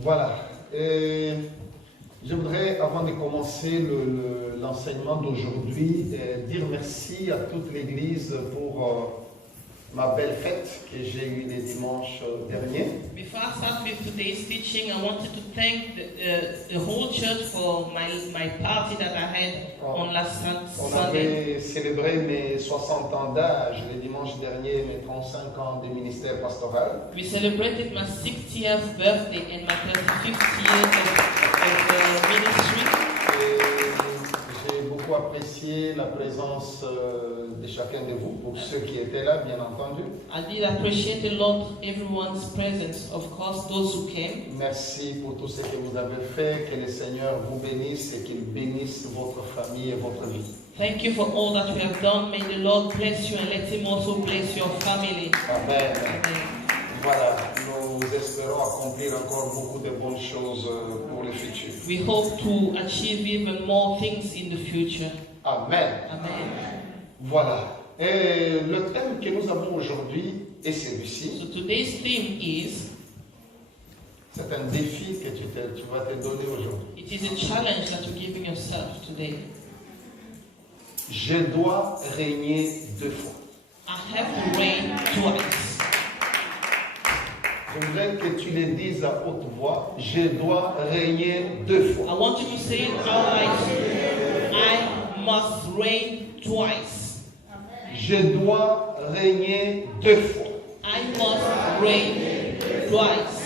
Voilà. Je voudrais, avant de commencer l'enseignement d'aujourd'hui, dire merci à toute l'Église pour ma belle fête que j'ai eue le dimanche dernier. Before I start with today's teaching, I wanted to thank the whole church for my party that I had on last On Sunday. avait célébré mes 60 ans d'âge le dimanche dernier, mes 35 ans de ministère pastoral. We celebrated my 60th birthday and my 35th year of ministry. Et j'ai beaucoup apprécié la présence de chacun de vous, pour ceux qui étaient là, bien entendu. I did appreciate a lot everyone's presence, of course, those who came. Merci pour tout ce que vous avez fait. Que le Seigneur vous bénisse et qu'il bénisse votre famille et votre vie. Thank you for all that you have done. May the Lord bless you and let Him also bless your family. Amen. Amen. Voilà, nous espérons accomplir encore beaucoup de bonnes choses pour le futur. We hope to achieve even more things in the future. Amen. Amen. Voilà. Et le thème que nous avons aujourd'hui est celui-ci. So today's theme is, C'est un défi que tu vas te donner aujourd'hui. it is a challenge that you're giving yourself today. Je dois régner 2 fois. I have to reign twice. Je voudrais que tu le dises à haute voix. Je dois régner 2 fois. I want you to say it out loud. I must reign twice. Je dois régner 2 fois. I must reign twice.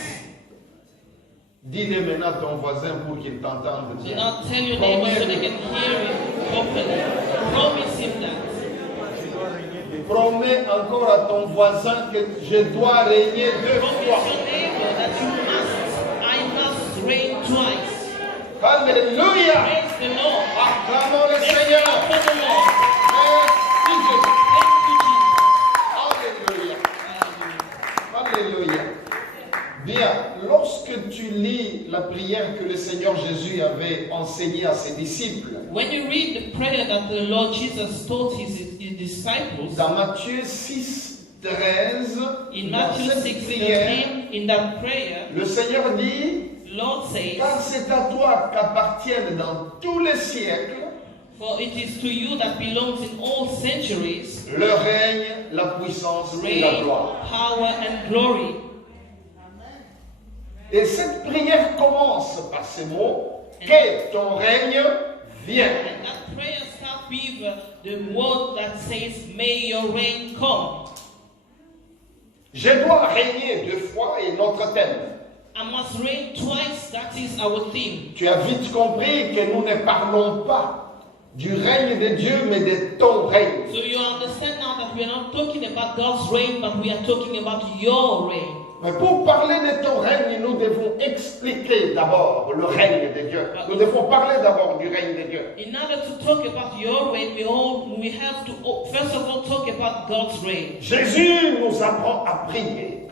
Dis-le maintenant à ton voisin pour qu'il t'entende So bien. now tell your neighbor so they can hear it properly. Promise him that. Promets encore à ton voisin que je dois régner 2 Promise fois. your neighbor that I must reign twice. Alléluia. Praise the Lord. Acclamons le Let's Seigneur. clap for the Lord. Merci Jésus. Thank you, Jesus. Alléluia. Alléluia. Bien, lorsque tu lis la prière que le Seigneur Jésus avait enseignée à ses disciples, When you read the prayer that the Lord Jesus taught his disciples, dans Matthieu 6, 13, in dans Matthew cette 6, prière, 13, in that prayer, le Seigneur dit, Lord says, car c'est à toi qu'appartiennent dans tous les siècles for it is to you that belongs in all centuries, le règne, la puissance et la reign, gloire. power, and glory. Et cette prière commence par ces mots, que ton règne vienne. And that prayer starts with the word that says, may your reign come. Je dois régner 2 fois et notre thème. I must reign twice, that is our theme. Tu as vite compris que nous ne parlons pas du règne de Dieu, mais de ton règne. So you understand now that we are not talking about God's reign, but we are talking about your reign. Mais pour parler de ton règne, nous devons expliquer d'abord le règne de Dieu. Nous devons parler d'abord du règne de Dieu. In order to talk about your reign, we have to first of all talk about God's reign. Jésus nous apprend à prier,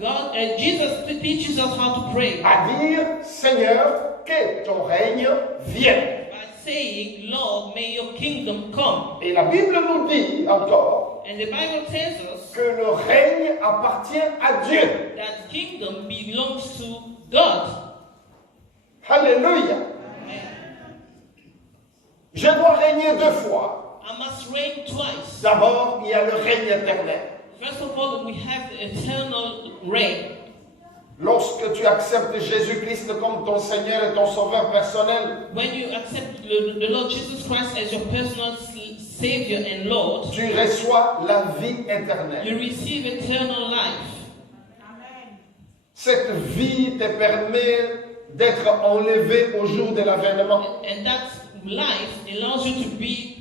Jesus teaches us how to pray à dire, Seigneur, que ton règne vienne. by saying, Lord, may your kingdom come. Et la Bible nous dit encore And the Bible tells us que le règne appartient à Dieu. that kingdom belongs to God. Alléluia. Je dois régner 2 fois. I must reign twice. D'abord, il y a le règne éternel. First of all, we have the eternal reign. Lorsque tu acceptes Jésus-Christ comme ton Seigneur et ton Sauveur personnel, When you accept the Lord Jesus Christ as your personal Savior and Lord, tu reçois la vie éternelle. you receive eternal life. Cette vie te permet d'être enlevé au jour de l'avènement. And that life allows you to be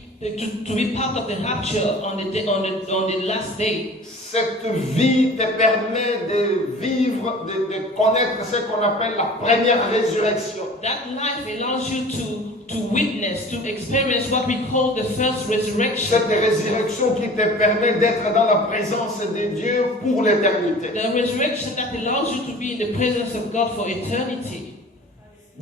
part of the rapture on the last day. Cette vie te permet de vivre, de connaître ce qu'on appelle la première résurrection. That life allows you to witness, to experience what we call the first resurrection. Cette résurrection qui te permet d'être dans la présence de Dieu pour l'éternité. The resurrection that allows you to be in the presence of God for eternity.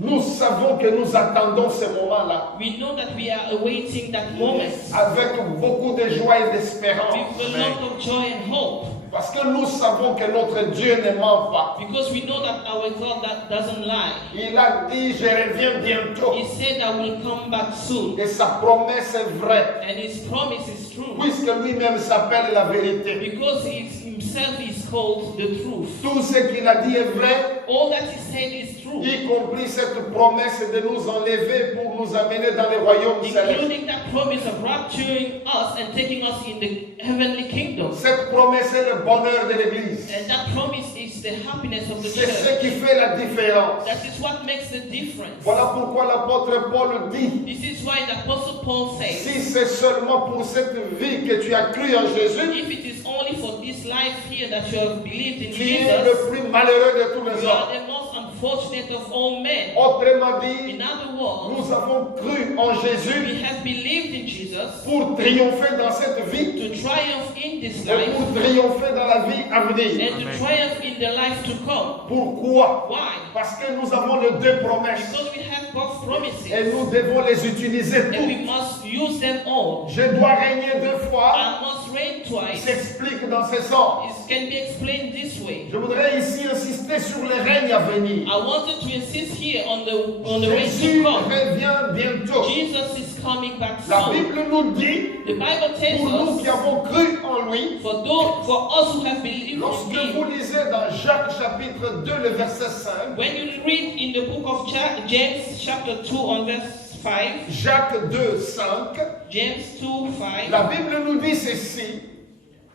Nous savons que nous attendons ce moment-là We know that we are awaiting that moment avec beaucoup de joie et d'espérance. with a lot of joy and hope. Parce que nous savons que notre Dieu ne ment pas. Because we know that our God that doesn't lie. Il a dit, je reviens bientôt. He said I will come back soon. Et sa promesse est vraie. And his promise is true. Puisque lui-même s'appelle la vérité. Because he himself is called the truth. Tout ce qu'il a dit est vrai. All that he said is true. Y compris cette promesse de nous enlever pour nous amener dans le royaume céleste. Including that promise of rapturing us and taking us in the heavenly kingdom. Cette promesse est le bonheur de l'Église. And that promise is the happiness of the C'est ce church. qui fait la différence. That is what makes the difference. Voilà pourquoi l'apôtre Paul dit, This is why the Apostle Paul says, si c'est seulement pour cette vie que tu as cru en Jésus, if it is only for this life here that you have believed in tu es Jesus, le plus malheureux de tous les you are hommes. the most unfortunate of all men. Autrement dit, In other words, nous avons cru en Jésus we have believed in Jesus pour triompher dans cette vie to triumph in this et life pour triompher dans la vie à venir. and to triumph in the life to come. Pourquoi? Why? Parce que nous avons les deux promesses Because we have God's promises et nous devons les utiliser and we toutes. must use them all. Je dois régner deux fois, I must reign twice. s'explique dans ce sens. It can be explained this way. Je voudrais ici insister sur le règne à venir. I wanted to insist here on the reign Jésus to come. revient bientôt. Jesus is coming back La soon. Bible nous dit, The Bible tells pour nous qui us, avons cru en lui, for us who have believed lorsque in vous Him, lisez dans Jacques chapitre 2, le verset 5, when you read in the book of James chapter 2 on verse 5, Jacques 2, 5, James 2, 5, la Bible nous dit ceci,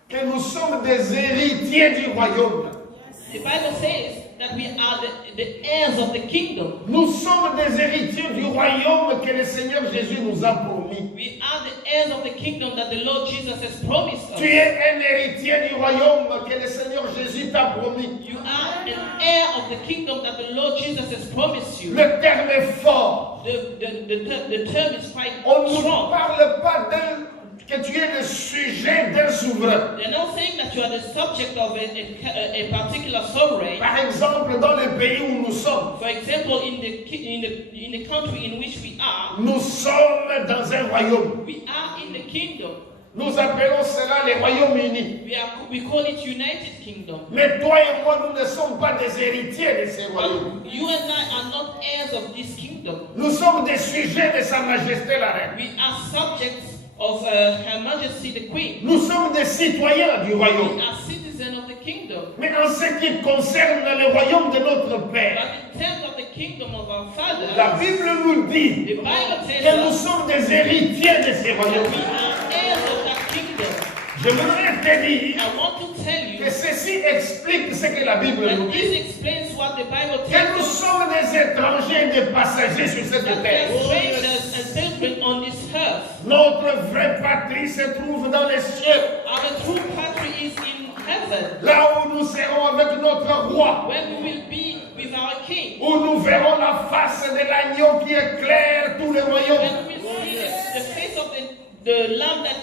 que nous sommes des héritiers du royaume. the Bible says that we are the heirs of the kingdom. Nous sommes des héritiers du royaume que le Seigneur Jésus nous a promis. We are the heirs of the kingdom that the Lord Jesus has promised us. Tu es un héritier du royaume que le Seigneur Jésus t'a promis. You are an heir of the kingdom that the Lord Jesus has promised you. Le terme est fort. The term is quite On ne strong. parle pas que tu es le sujet d'un souverain. They're not saying that you are the subject of a particular sovereign. Par exemple, dans le pays où nous sommes, For example, in the country in which we are, nous sommes dans un royaume. we are in the kingdom. Nous appelons cela le Royaume-Uni. We call it United Kingdom. Mais toi et moi, nous ne sommes pas des héritiers de ce royaume. You and I are not heirs of this kingdom. Nous sommes des sujets de Sa Majesté la Reine. We are subjects of Her Majesty the Queen. Nous sommes des citoyens du royaume. We are citizens of the kingdom. Mais en ce qui concerne le royaume de notre Père, But in terms of the kingdom of our Father, la Bible nous dit the Bible que tells nous us sommes des héritiers de ce that royaume. we are heirs of that kingdom. Je voudrais te dire I want to tell you que ceci explique ce que la Bible that nous this dit. explains what the Bible Que tells nous us. sommes des étrangers, des passagers sur cette That we terre. are strangers and children on this earth. Notre vraie patrie se trouve dans les cieux, Our true country is in heaven, là où nous serons avec notre roi, where we will be with our King, où nous verrons la face de l'agneau qui éclaire tout le royaume. when we will see the face of the Lamb that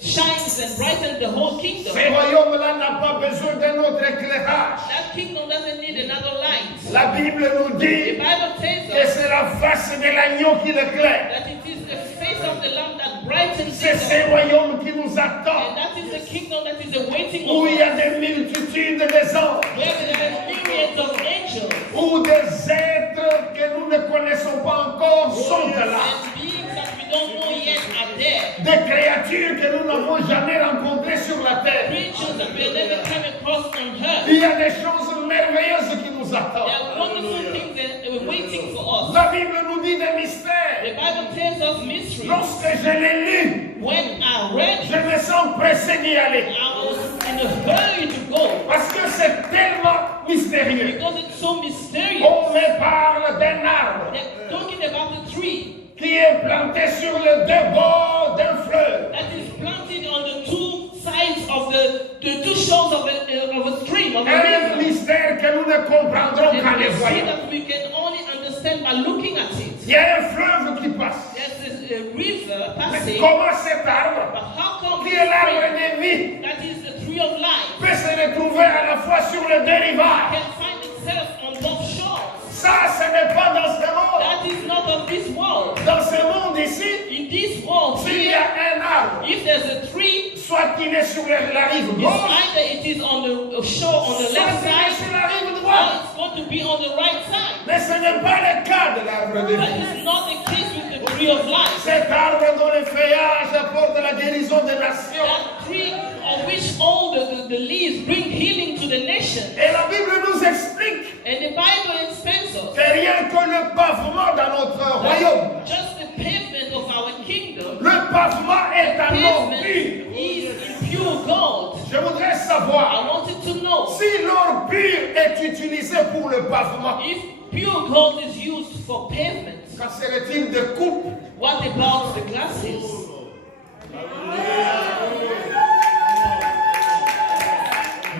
shines and brightens the whole kingdom. Ce royaume-là n'a pas besoin d'un autre éclairage. That kingdom doesn't need another light. La Bible nous The dit Bible tells que us c'est la face de l'agneau qui l'éclaire. that it is the face of the Lamb that brightens C'est it. ce royaume qui nous And attend, that is the kingdom that is awaiting où il y us. a des multitudes des anges, Where there are myriads of angels où des êtres que nous ne connaissons pas encore sont là. and beings that we don't know yet are there. Des créatures que nous n'avons jamais rencontrées sur la terre. Creatures that we have never come across on earth. Il y a des choses merveilleuses qui nous There attendent. are wonderful things that are waiting for us. La Bible nous dit des mystères. The Bible tells us mysteries. Lorsque je l'ai lu, When I read je it, me sens pressé d'y aller. I was in a hurry to go Parce que c'est tellement mystérieux. because it's so mysterious. On me parle d'un arbre They're talking about the tree qui est planté sur les deux bords d'un fleuve. that is planted on the two sides of the two shores of a stream, of a Un river. mystère que nous ne comprendrons And qu'en we les see voyant. that we can only understand by looking at it. Il y a un fleuve qui passe. There's a river Mais passing, comment cet arbre, but how come qui this est l'arbre tree, de vie, that is the tree of life, peut se retrouver à la fois sur le deux rivages? can find itself on both shores? Ça, ce n'est pas dans ce monde. That is not of this world. Dans ce monde ici, In this world s'il y here, a un arbre, if there's a tree, soit qu'il est sur la rive It's gauche, either it is on the shore on the soit left qu'il est side, sur la rive or droite. it's going to be on the right side. Mais ce n'est pas le cas de l'arbre de But vie. it's not the case with the tree of life. Cet arbre dont les feuillages apportent la guérison des nations. That tree of which all the leaves bring healing to the nation. Et la Bible nous explique And the Bible explains us que rien que le pavement dans notre royaume, that just the pavement of our kingdom, le pavement est un or pavement pur. is in pure gold. Je voudrais savoir I wanted to know si l'or pur est utilisé pour le pavement. if pure gold is used for pavement. Qu'en serait-il de coupe? What about the glasses?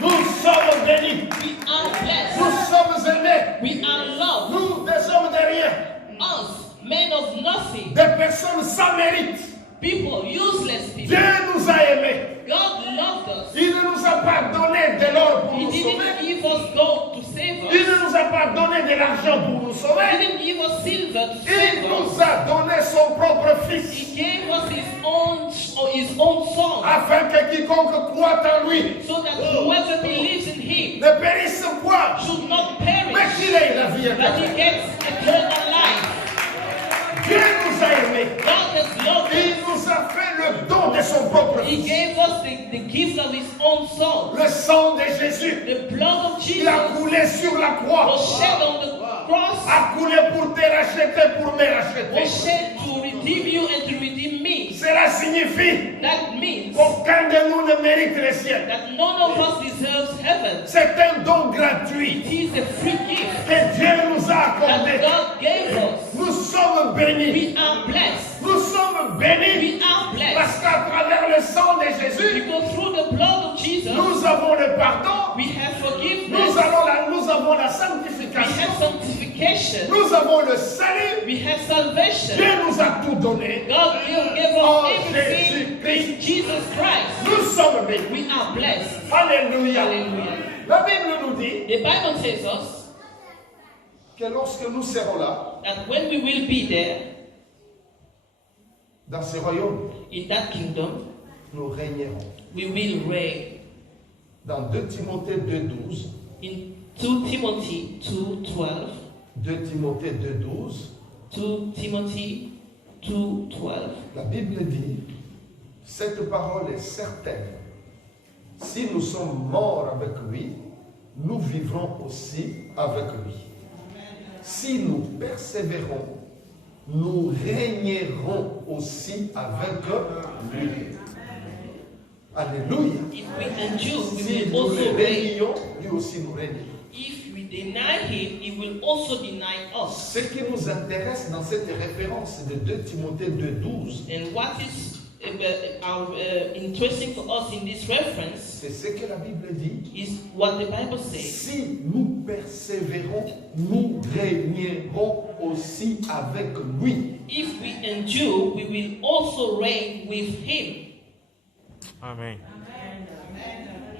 Nous sommes bénis. We are blessed. Nous sommes aimés. We are loved. Nous, des hommes de rien. Us, men of nothing, Des personnes sans mérite. people, useless people. Dieu nous a aimés. God loved us. Il ne nous a pas donné de l'or pour He nous didn't sauver. give us gold to save Il us. ne nous a pas donné de l'argent pour nous He sauver. didn't give us silver to Il save us. nous a donné son propre Fils. He gave us his own son, Afin que quiconque croit en lui so that whoever believes in him ne périsse point, should not mais perish, qu'il ait la vie but he éternelle. gets eternal life. Dieu nous a aimés. God has loved Il us. nous a fait le don de son propre He Fils. gave us the gift of his own son. Le sang de Jésus, The blood of il a Jesus coulé sur la croix, was shed on the cross, a coulé pour te racheter, pour me racheter. was shed to redeem you and to redeem me. Cela signifie That means qu'aucun de nous ne mérite le ciel. that none of us deserves heaven. C'est un don gratuit It is a free gift que Dieu nous a that accordé. God gave us. Nous sommes bénis. We are blessed. Nous sommes bénis We are blessed parce qu'à travers le sang de Jésus, because through the blood of Jesus nous avons le pardon, we have forgiveness, nous avons la we sanctification, have sanctification, nous avons le salut. we have salvation. Dieu nous a tout donné. God gave Oh, us everything Jésus-Christ. in Jesus Christ. Nous sommes bénis. We are blessed. Alléluia. Hallelujah. La Bible nous dit The Bible tells us que lorsque nous serons là, that when we will be there dans ce royaume, in that kingdom, nous régnerons. we will reign. Dans 2 Timothée 2,12, In 2 Timothy 2:12, 2 Timothée 2,12, 2 Timothy 2:12, la Bible dit, cette parole est certaine. Si nous sommes morts avec lui, nous vivrons aussi avec lui. Si nous persévérons, nous régnerons aussi avec lui. Alléluia. if we endure, we Si will nous also le reign. régnons, lui aussi nous régnons. If we deny him, he will also deny us. Ce qui nous intéresse dans cette référence de 2 Timothée 2,12, And what is interesting for us in this reference c'est ce que la Bible dit. is what the Bible says. Si nous persévérons, nous régnerons aussi avec lui. If we endure, we will also reign with him. Amen.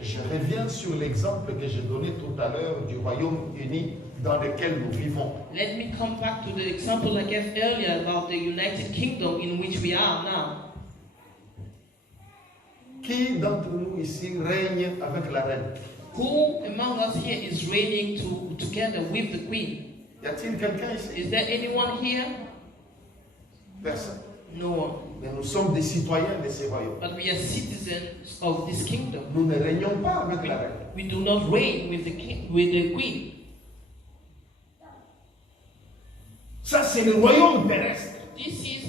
Je reviens sur l'exemple que j'ai donné tout à l'heure du Royaume-Uni dans lequel nous vivons. Let me come back to the example I gave earlier about the United Kingdom in which we are now. Qui d'entre nous ici règne avec la reine? Who among us here is reigning together with the Queen? Y a-t-il quelqu'un ici? Is there anyone here? Personne. No one. Mais nous sommes des citoyens de ces royaumes. But we are citizens of this kingdom. Nous ne régnons pas avec la reine. We do not reign with the king, with the Queen. Ça, c'est le royaume terrestre. This is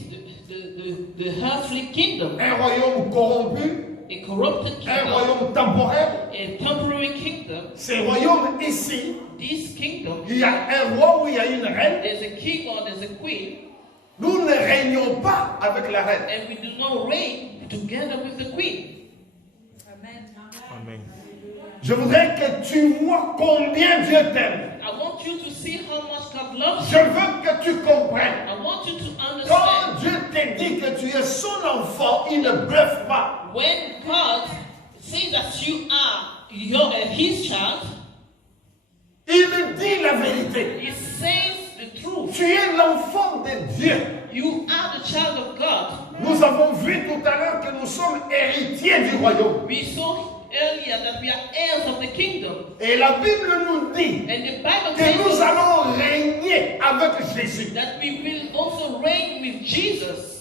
the earthly kingdom, Un royaume corrompu, a corrupted un kingdom, royaume temporaire. a temporary kingdom. Ce royaume ici, This kingdom, il y a un roi ou il y a une reine. there's a king or there's a queen, Nous ne régnons pas avec la reine. and we do not reign together with the queen. Amen. Je voudrais que tu vois combien Dieu t'aime. I want you to see how much God loves Je you. veux que tu comprennes. I want you to Quand understand. Dieu te dit que tu es son enfant, il ne bluffe pas. When God says that you are his child, Il dit la vérité. he says the truth. Tu es l'enfant de Dieu. You are the child of God. Nous avons vu tout à l'heure que nous sommes héritiers du royaume. We saw earlier that we are heirs of the kingdom. Et la Bible nous dit And the Bible que tells nous us allons régner avec Jésus. that we will also reign with Jesus.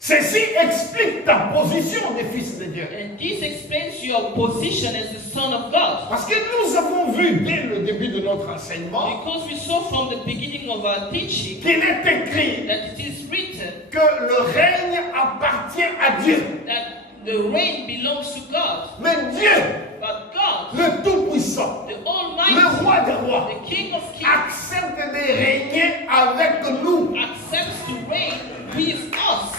Ceci explique ta position des fils de Dieu. And this explains your position as the son of God. Parce que nous avons vu dès le début de notre enseignement Because we saw from the beginning of our teaching qu'il est écrit that it is written que le règne appartient à Dieu. that the reign belongs to God. Mais Dieu, But God, le Tout-Puissant, the le Almighty, Roi des rois, the King of Kings, accepte de régner avec nous. accepts to reign with us.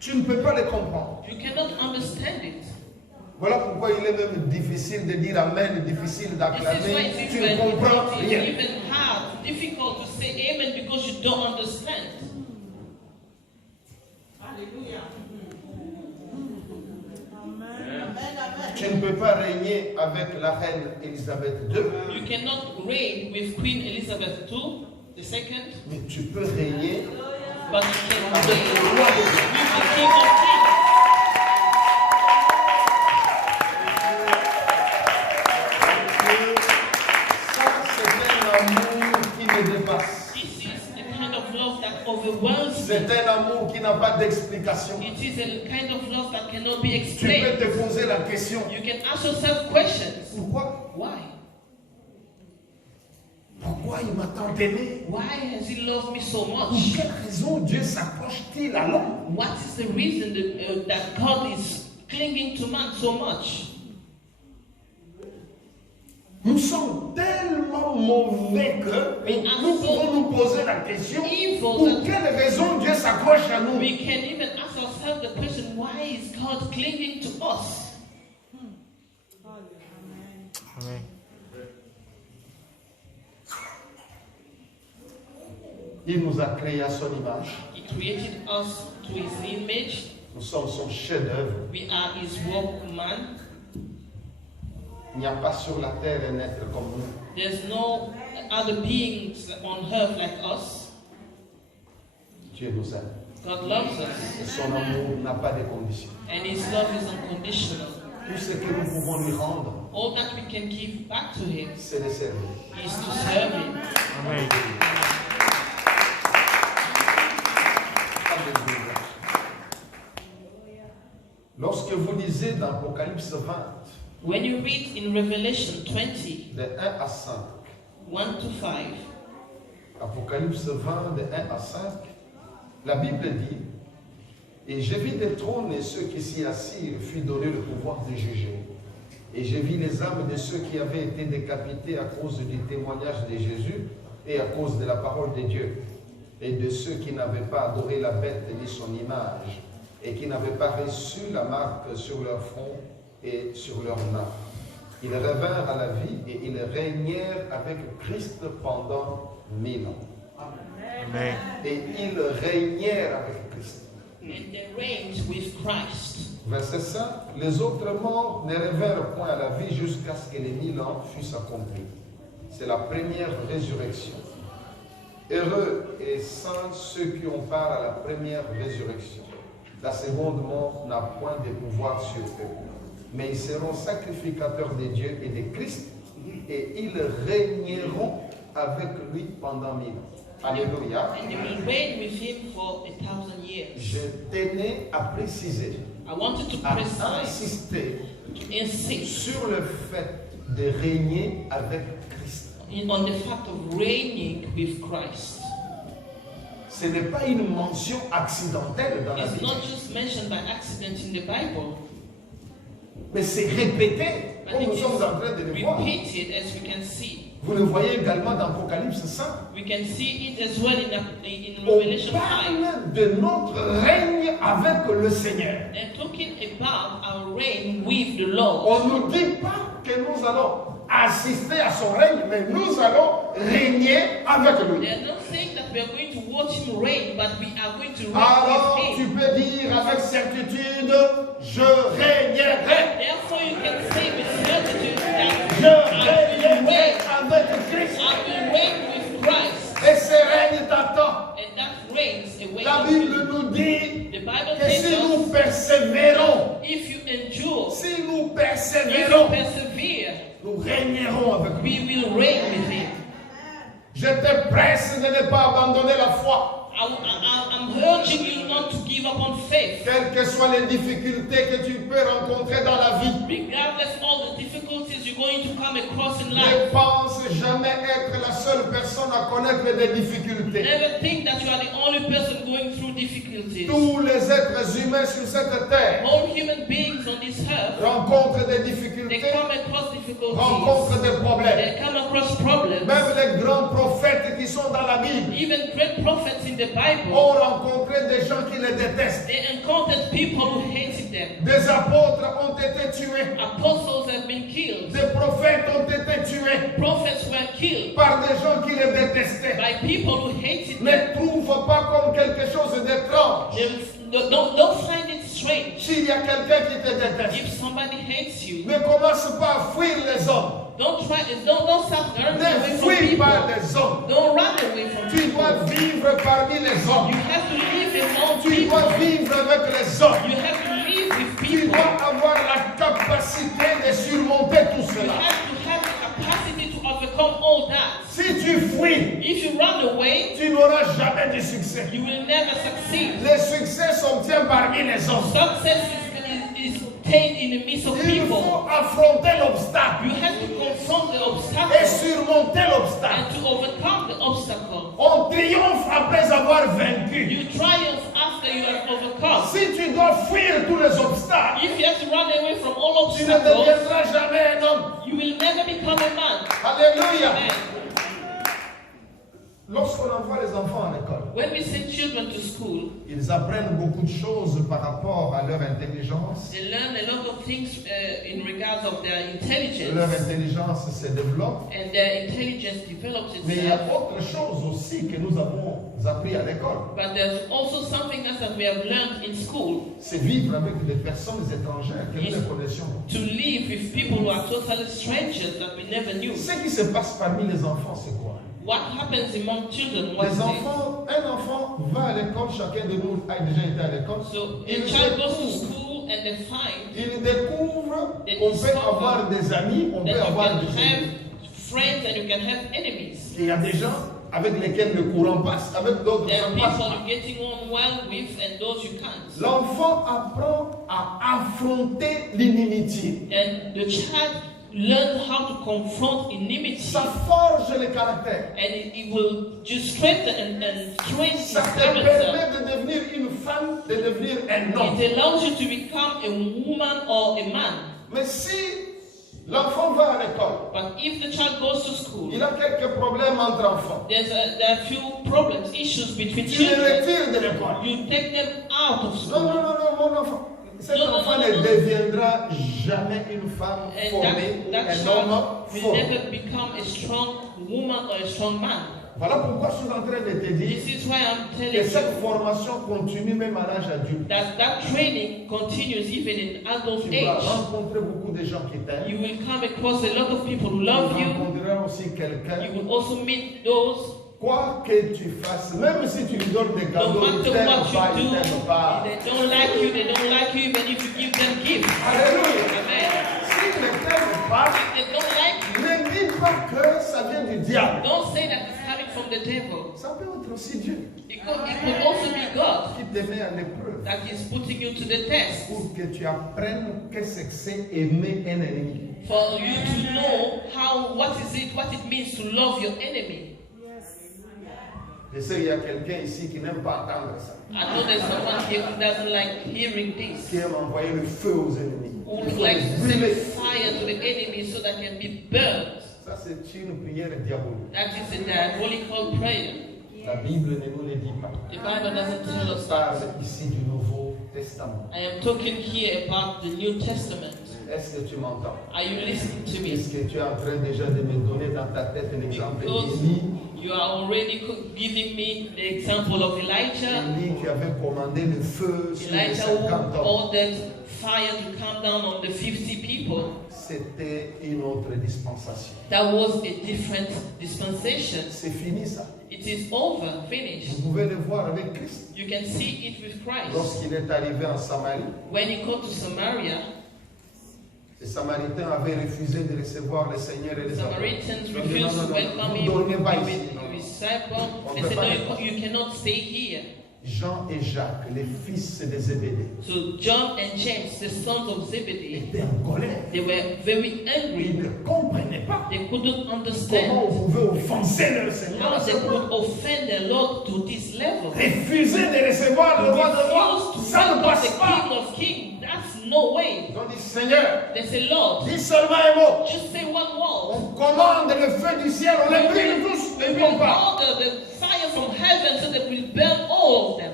Tu ne peux pas le comprendre. You cannot understand it. Voilà pourquoi il est même difficile de dire Amen, difficile This is why d'acclamer. it's Tu ne comprends rien. even hard, difficult to say amen because you don't understand. Tu ne peux pas régner avec la reine Élisabeth II, You cannot reign with Queen Elizabeth II, the second, mais tu peux régner but you can avec reign le roi des rois. with the King of Kings. Ça, c'est un amour qui me dépasse. This is a kind of love that overwhelms C'est me. un amour qui n'a pas d'explication. It is a kind of love that cannot be Tu peux explained. te poser la question, You can ask yourself questions. pourquoi? Why? Pourquoi il m'a tant aimé? Why has he loved me so Pour much? quelle raison Dieu s'accroche-t-il à l'homme? What is the reason that God is clinging to man so much? Nous sommes tellement mauvais que nous pouvons nous poser la question, pour quelle raison Dieu s'accroche à nous? We can even ask ourselves the question, why is God clinging to us? Amen. Il nous a créés à son image. He created us to his image. Nous sommes son chef-d'œuvre. We are his workman. Il n'y a pas sur la terre un être comme nous. There's no other beings on earth like us. Dieu nous aime. God loves us. Et son amour n'a pas de conditions. And his love is unconditional. Tout ce que nous pouvons lui rendre, All that we can give back to him c'est de servir. is to serve him. Amen. Alléluia. Lorsque vous lisez dans Apocalypse 20, When you read in Revelation 20, de 1 à 5, 1 to 5, Apocalypse 20, de 1 à 5, la Bible dit, et je vis des trônes et ceux qui s'y assirent fut donné le pouvoir de juger. Et je vis les âmes de ceux qui avaient été décapités à cause du témoignage de Jésus et à cause de la parole de Dieu, et de ceux qui n'avaient pas adoré la bête ni son image, et qui n'avaient pas reçu la marque sur leur front et sur leur main. Ils revinrent à la vie et ils régnèrent avec Christ pendant 1000 ans. Amen. Et ils régnèrent avec Christ. and they reigned with Christ. Verset 5. Les autres morts ne revinrent point à la vie jusqu'à ce que les 1000 ans fussent accomplis. C'est la première résurrection. Heureux et saints ceux qui ont part à la première résurrection. La seconde mort n'a point de pouvoir sur eux. Mais ils seront sacrificateurs de Dieu et de Christ, et ils régneront avec lui pendant 1000 ans. Alléluia. And they will reign with him for 1,000 years. Je tenais à préciser, I wanted to à precise, insister to insist sur le fait de régner avec Christ. on the fact of reigning with Christ. Ce n'est pas une mention accidentelle dans la It's Bible, not just mentioned by accident in the Bible, mais c'est répété, but comme it nous sommes en train de le is voir. repeated as we can see. Vous le voyez également dans Apocalypse 5. We can see it as well in On Revelation 5. parle de notre règne avec le Seigneur. They're talking about our reign with the Lord. On ne nous dit pas que nous allons assister à son règne, mais nous allons régner avec lui. They're not saying that we are going to watch him reign, but we are going to reign Alors with tu him. peux dire avec certitude, je régnerai. Therefore, you can say with certitude that Je I will persévérons, if you endure, si nous if you persévérons, persevere, nous régnerons avec lui. we will reign with him. Je te presse de ne pas abandonner la foi. I'm urging you not to give up on faith. Quelles que soient les difficultés que tu peux rencontrer dans la vie, Regardless of all the difficulties you're going to come across in life, ne pense jamais être la seule personne à connaître des difficultés. never think that you are the only person going through difficulties. Tous les êtres humains sur cette terre All human beings on this earth, rencontrent des they difficultés, come across difficulties. rencontrent des problèmes. They come across problems. Même les grands prophètes qui sont dans la Bible Even great prophets in the Bible, ont rencontré des gens qui les détestent. they encountered people who hated them. Des apôtres ont été tués. Apostles have been killed. Des prophètes ont été tués Prophets were killed par des gens qui les détestaient. by people who hated them. Ne trouve pas comme quelque chose d'étrange. Don't find it strange. S'il y a quelqu'un qui te déteste, If somebody hates you, ne commence pas à fuir les hommes. don't start running away Ne from fuis people. pas les hommes. Don't run away from Tu dois people. vivre parmi les You hommes. have to live among Tu people. dois vivre avec les hommes. You have to live with Tu people. dois avoir la capacité de surmonter tout You cela. have to have the capacity to overcome all that. Si tu fuis, If you run away, tu n'auras jamais de succès. you will never succeed. Les succès s'obtiennent parmi les hommes. Success is obtained in the midst of Il people. faut affronter l'obstacle You have to confront the et obstacle surmonter l'obstacle. and to overcome the obstacle. On triomphe après avoir vaincu. You triumph after you have overcome. Si tu dois fuir tous les obstacles, If you have to run away from all tu ne obstacles, deviendras jamais un homme. you will never become a man. Alléluia. Amen. Lorsqu'on envoie les enfants à l'école, When we send children to school, ils apprennent beaucoup de choses par rapport à leur intelligence. they learn a lot of things in regards of their Leur intelligence, intelligence se développe. and their intelligence develops Mais il y a itself. autre chose aussi que nous avons appris à l'école. But there's also something else that we have learned in school: C'est vivre avec des personnes étrangères que nous ne connaissions pas. to live with people who are totally strangers that we never knew. Ce qui se passe parmi les enfants, c'est quoi? What happens among children? What Les is it? enfants, un enfant va à l'école, chacun de nous a déjà été à l'école. So Il a child goes to découvre, school and they find il découvre They qu'on peut discover avoir des amis, on that peut you avoir can des have ennemis. friends and you can have enemies. Il y a des gens avec lesquels le courant passe, avec d'autres There ça are ne passe people pas. you're getting on well with and those you can't. L'enfant apprend à affronter l'inimitié. And the child learns how to confront inimity, Ça forge le caractère. and it will just strengthen and strengthen his Ça te character. permet de devenir une femme, de devenir un homme. It allows you to become a woman or a man. Mais si l'enfant va à l'école, But if the child goes to school, il a quelques problèmes entre enfants. there are few problems, issues between Tu le children. retires de l'école. You take them out of Non, school. non, non, non, mon enfant. Cet Non, non, enfant non, ne non. deviendra jamais une femme And formée, that un child homme will formé. never become a strong woman or a strong man. Voilà pourquoi je suis en train de te dire This is why I'm que telling cette you formation continue même à l'âge adulte. that training continues even in adult Tu vas age. rencontrer beaucoup de gens qui t'aiment. You will come across a lot of people who Tu love you. rencontreras aussi quelqu'un. You will also meet those. Quoi que tu fasses, même si tu lui donnes des No cadeaux, ils matter t'aiment what pas, ils you do, t'aiment pas. they don't like you, even if you give them gifts. Alléluia. Amen. S'ils ne t'aiment pas, If they don't like you, ne dis pas que ça vient du diable. don't say that it's coming from the devil. Ça peut être aussi Dieu It could also be God qui te met à l'épreuve that is putting you to the test. pour que tu apprennes qu'est-ce que c'est aimer un ennemi. For you to know what it means to love your enemy. Je sais qu'il y a quelqu'un ici qui n'aime pas entendre ça, I know there's someone here who doesn't like hearing this, qui aime envoyer le feu aux ennemis. who Il faut likes les to brûler. send fire to the enemy so that can be burned. Ça, c'est une prière diabolique. That is a diabolical prayer. La Bible ne nous le dit pas. The Bible doesn't tell us Je that. parle ici du Nouveau Testament. I am talking here about the New Testament. Est-ce que tu m'entends? Are you listening to me? Est-ce que tu es en train déjà de me donner dans ta tête l'exemple Because d'Élie? you are already giving me the example of Elijah. Élie qui avait commandé le feu sur les Elijah 50 who hommes. ordered fire to come down on the 50 people, c'était une autre dispensation. that was a different dispensation. C'est fini ça. It is over, finished. Vous pouvez le voir avec Christ. You can see it with Christ. Lorsqu'il est arrivé en Samarie, When he got to Samaria, les Samaritains avaient refusé de recevoir le Seigneur et les apôtres. Samaritans Ils ont dit, refused non, to non, welcome non, him vous ne dormez pas with ici. Non, non. his disciples. On They peut said, pas no, you cannot stay here. Jean et Jacques, les fils de Zébédée, So John and James, the sons of Zebedee, étaient en colère. they were very Ils angry. ne comprenaient pas They couldn't comment understand on pouvait offenser le Seigneur. how they could offend the Lord to this level. Refuser de recevoir le roi de roi, Refuse to ça ne welcome passe the pas. King of Kings. That's no way. Ils ont dit, Seigneur, They say, Lord, dis seulement un mot. just say one word. On commande le feu du ciel, on les brûle tous, We ne will brûlent pas. order the fire from heaven so that we'll burn all of them.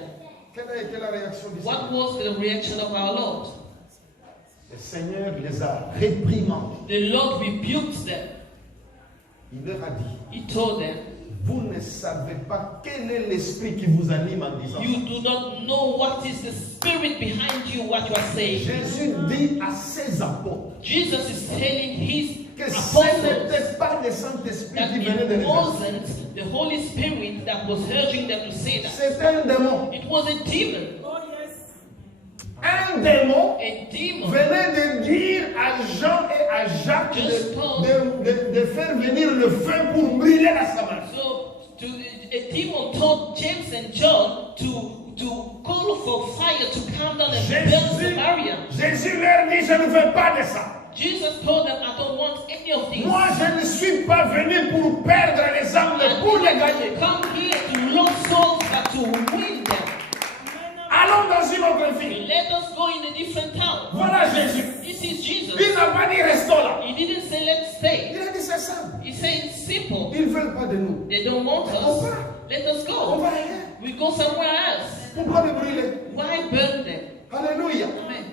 Quelle a été la réaction du What Seigneur? was the reaction of our Lord? Le Seigneur les a réprimandés. The Lord rebuked them. Il leur a dit, He told them, vous ne savez pas quel est l'esprit qui vous anime en disant ça. you do not know what is the spirit behind you, what you are saying. Jésus dit à ses apôtres Jesus is telling his que ce apostles n'était pas le Saint-Esprit that qui venait de it les wasn't the Holy Spirit that was urging them to say that. C'était un démon. It was a demon. Un démon A demon. venait de dire à Jean et à Jacques de faire venir le feu pour brûler la Samarie. So a demon told James and John to call for fire to come down and burn Samaria. Jésus leur dit, je ne veux pas de ça. Jesus told them, I don't want any of these. Moi, je ne suis pas venu pour perdre les âmes, mais pour les gagner. Come here to lose souls, but to win them. Allons dans une autre ville. Let us go in a different town. Voilà Jésus. This is Jesus. Il n'a pas dit restons là. He didn't say let's Il stay. a dit c'est simple. He said it's simple. Ils ne veulent pas de nous. They don't want us. Let us On go. va ailleurs. We go somewhere else. Pourquoi les brûler? Why burn them? Alléluia. Amen.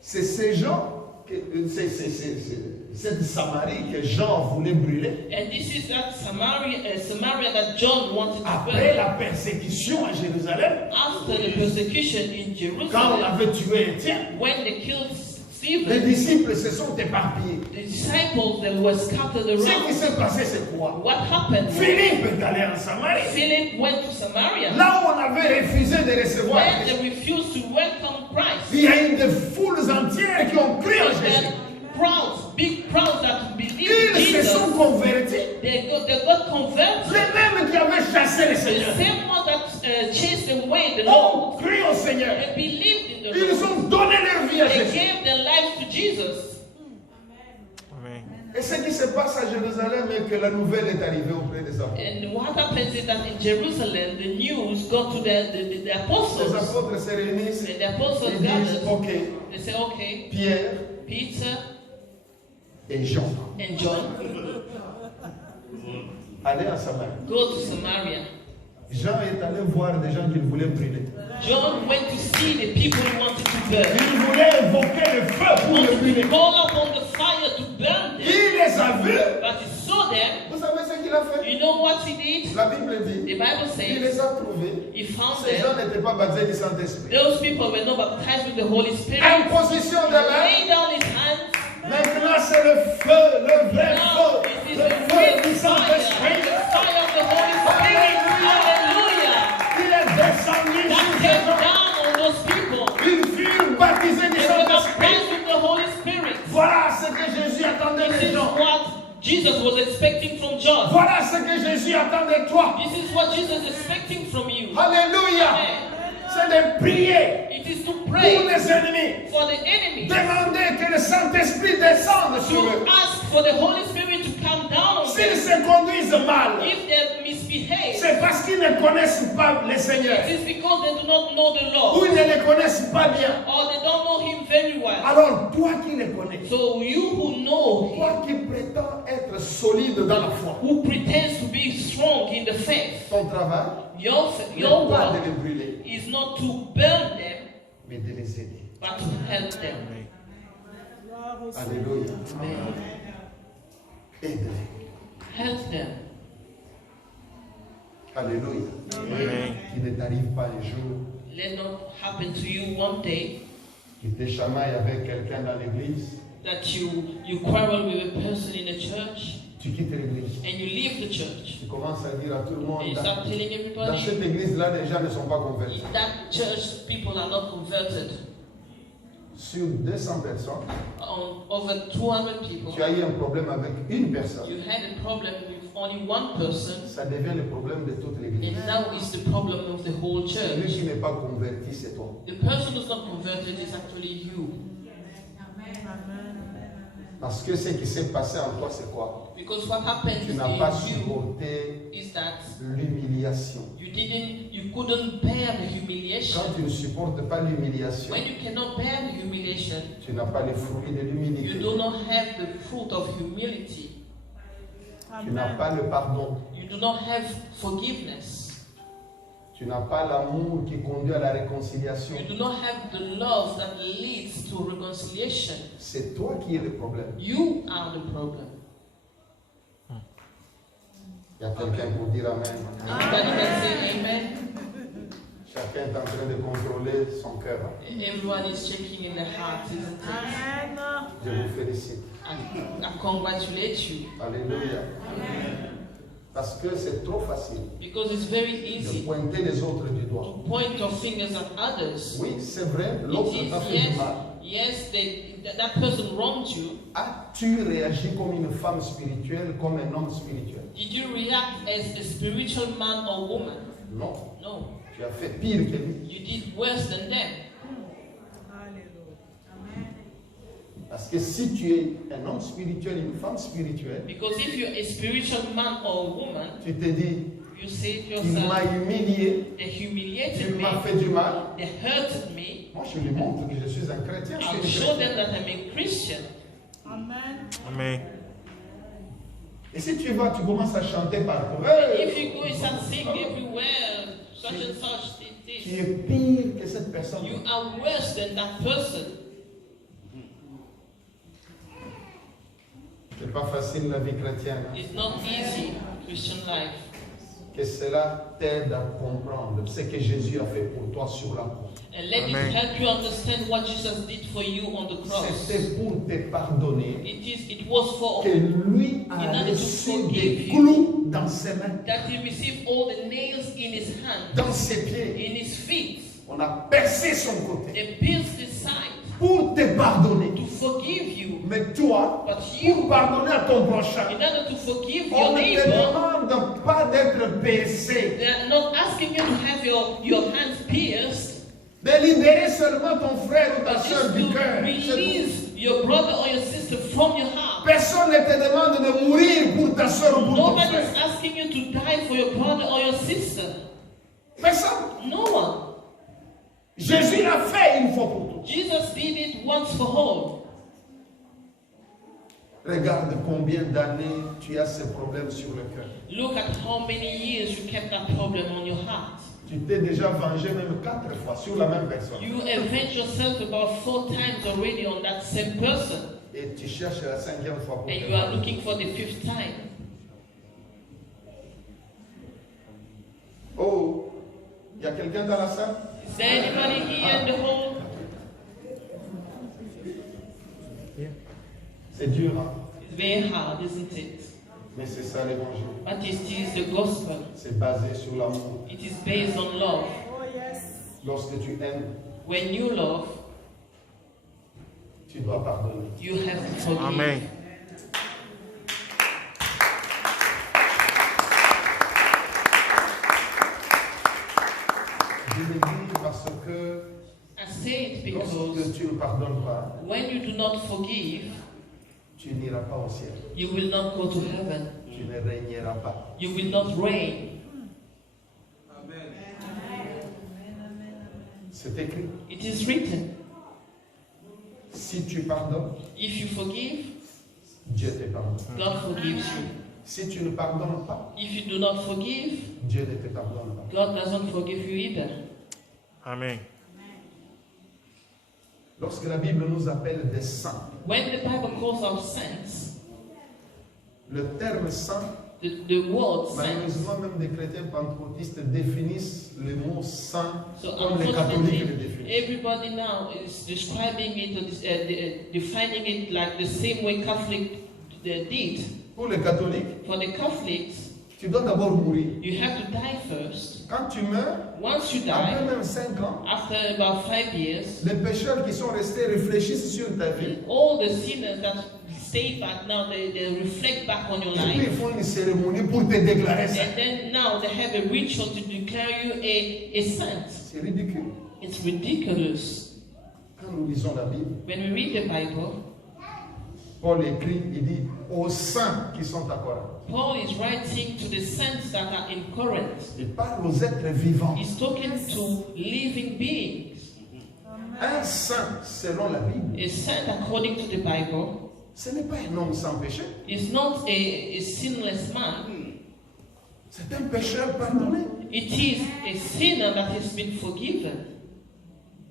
C'est ces gens, cette Samarie que Jean voulait brûler. And this is that Samaria that John wanted to Après burn. la persécution à Jérusalem, After the persecution in quand on Jerusalem, avait tué Étienne, when they killed les Stephen, disciples se sont éparpillés. the disciples that were scattered Ce qui around. s'est passé, c'est quoi? What happened? Philippe est allé en Samarie. Philip went to Samaria. Là où on avait refusé de recevoir When Christ, they refused to welcome Christ, il y a eu des foules entières qui ont cru en there Jésus. were crowds, big crowds that believed in Ils se Jesus. sont convertis. They got converted. Les mêmes qui avaient chassé le The Seigneur same one that chased away the ont Lord. cru au Seigneur. They believed in the Ils Lord. ont donné leur vie à They Jésus. gave their lives to Jesus. Amen. Et ce qui se passe à Jérusalem est que la nouvelle est arrivée auprès des apôtres. And what happens is that in Jerusalem, the news got to the Les apostles. apôtres se réunissent And the apostles et disent, gathered. ok, They say, okay, Pierre Peter et Jean, and John, allez à Samarie. go to Samaria. Jean est allé voir des gens qu'il voulait brûler. John went to see the people he wanted to burn. Il voulait évoquer le feu pour He les wanted brûler. to call upon the fire to burn them. Il les a vus. But he saw them. Vous savez ce qu'il a fait? You know what he did? La Bible The dit, Bible il says les a trouvés. he found Ces gens them. n'étaient pas baptisés du Saint-Esprit. Those people were not baptized with the Holy Spirit. Imposition de main. Lay down his hands. Maintenant c'est le feu, le vrai Now feu, it is le the feu real du fire, Saint-Esprit. the fire of the Holy Spirit. Hallelujah. Il est descendu That sur ces came gens. down on those people. Ils furent baptisés du They were Saint-Esprit. baptized with the Holy Spirit. Voilà ce que Jésus attendait This des is gens. what Jesus was expecting from John. Voilà ce que Jésus attend de toi. This is what Jesus is expecting from you. Alléluia. Amen. C'est de prier It is to pour pray les ennemis. for the enemy. Demander que le Saint-Esprit descende sur To eux. ask for the Holy Spirit to come down on S'ils them. se conduisent mal, If they misbehave, c'est parce qu'ils ne connaissent pas le Seigneur. it is because they do not know the Ou Lord. ils ne le connaissent pas bien. Or they don't know Him very well. Alors, toi qui le connais, So you who know Him, toi qui prétends être solide dans la foi, who pretends to be strong in the faith, ton travail your n'est work pas de les brûler, is not to burn them, mais de les aider. but to help them. Alléluia. Amen. Aide-les. Help them. Alléluia. Amen. Qu'il ne t'arrive pas un jour let not happen to you one day Tu te chamailles avec quelqu'un dans l'église, that you quarrel with a person in a church tu quittes l'église. and you leave the church. Tu commences à dire à tout le monde, And you dans, start telling dans everybody, cette église-là, les gens ne sont pas convertis. in that church, people are not converted. Sur 200 personnes, On over 200 people, tu as eu un problème avec une personne. you had a problem with only one person, Ça devient le problème de toute l'église. and now it's the problem of the whole Celui church. qui n'est pas converti, c'est toi. The person who's not converted is actually you. Parce que ce qui s'est passé en toi, c'est quoi? Because what happens Tu n'as pas in you supporté is that l'humiliation. you couldn't bear the humiliation. Quand tu ne supportes pas l'humiliation, When you cannot bear the humiliation, tu n'as pas les fruits de you l'humilité. do not have the fruit of humility. Tu n'as pas le pardon. You do not have forgiveness. Tu n'as pas l'amour qui conduit à la réconciliation. You do not have the love that leads to reconciliation. C'est toi qui es le problème. You are the problem. Il y a quelqu'un pour dire Amen. Everybody can say amen. Chacun est en train de contrôler son cœur. Everyone is checking in the heart, isn't it? Je vous félicite. I congratulate you. Alléluia. Parce que c'est trop facile Because it's very de easy pointer les autres du doigt. to point your fingers at others. Oui, c'est vrai, It l'autre is, t'a fait du mal. yes, that person wronged you. As-tu réagi comme une femme spirituelle, comme un homme spirituel? Did you react as a spiritual man or woman? Non. No. Tu as fait pire que lui. You did worse than them. Parce que si tu es un homme spirituel, une femme spirituelle, Because if you're a spiritual man or woman, tu te dis, you say to il m'a yourself, humilié, they il humiliated me, m'a fait du mal. they hurted me. Moi, je lui montre que je suis un chrétien. I'll Je suis show un chrétien. them that I'm a Christian. Amen. Et si tu vas, tu commences à chanter partout. If you go and start singing everywhere, such and such, Tu es pire que cette personne. you are worse than that person. C'est pas facile la vie chrétienne. Hein? It's not easy, Christian life. Que cela t'aide à comprendre ce que Jésus a fait pour toi sur la croix. And let Amen. it help you understand what Jesus did for you on the cross. C'était pour te pardonner It was for que lui a In order to reçu forgive des you. clous dans ses mains, that he received all the nails in his hand, dans ses pieds. in his feet. On a percé son côté They pierced his side pour te pardonner. to forgive you. Mais toi, But pour you, pardonner à ton prochain, in order to forgive on your ne te neighbor, demande pas d'être percé. they are not asking you to have your hands pierced, De libérer seulement ton frère ou ta but soeur just du to cœur. C'est tout. release your brother or your sister from your heart. Personne ne te demande de mourir pour ta soeur ou pour ton Nobody frère. is asking you to die for your brother or your sister. Personne. No one. Jésus l'a fait une fois pour toutes. Jesus did it once for all. Regarde combien d'années tu as ce problème sur le cœur. Look at how many years you kept that problem on your heart. Tu t'es déjà vengé même 4 fois sur la même personne. You avenge yourself about 4 times already on that same person, Et tu cherches la 5e fois pour te and you are venger. looking for the 5th time. Oh, il y a quelqu'un dans la salle? Is there anybody here in the hall? C'est dur, hein? It's very hard, isn't it? Mais c'est ça l'évangile. But it is the gospel. C'est basé sur l'amour. It is based on love. Lorsque tu aimes, When you love, tu dois pardonner. you have to forgive. Amen. Je le dis parce que I say it lorsque because tu ne pardonnes pas, when you do not forgive, tu n'iras pas au ciel. you will not go to heaven. Tu ne régneras pas. You will not reign. C'est écrit. It is written. Si tu pardonnes, If you forgive, Dieu te pardonne. God forgives you. Si tu ne pardonnes pas, If you do not forgive, Dieu ne te pardonne pas. God doesn't forgive you either. Amen. Lorsque la Bible nous appelle des saints, When the Bible calls us saints, le terme saint the word saint. Malheureusement, même des chrétiens pentecôtistes définissent le mot saint So comme les catholiques le unfortunately, définissent. everybody now is describing it or defining it like the same way Catholic did. Pour les catholiques, For the Catholics, tu dois d'abord mourir. you have to die first. Quand tu meurs, Once you après die, même 5 ans, after about 5 years, les pécheurs qui sont restés réfléchissent sur ta vie. all the sinners that stay back now, they reflect back on your Et puis ils life. font une cérémonie pour te déclarer ça. And then now they have a ritual to declare you a saint. C'est ridicule. It's ridiculous. Quand nous lisons la Bible, When we read the Bible, Paul écrit, il dit aux saints qui sont à Corinthe. Paul is writing to the saints that are in Corinth. Il parle aux êtres vivants. He's talking to living beings. Un saint, selon la Bible, A saint, according to the Bible, ce n'est pas un homme sans péché. is not a sinless man. C'est un pécheur pardonné. It is a sinner that has been forgiven.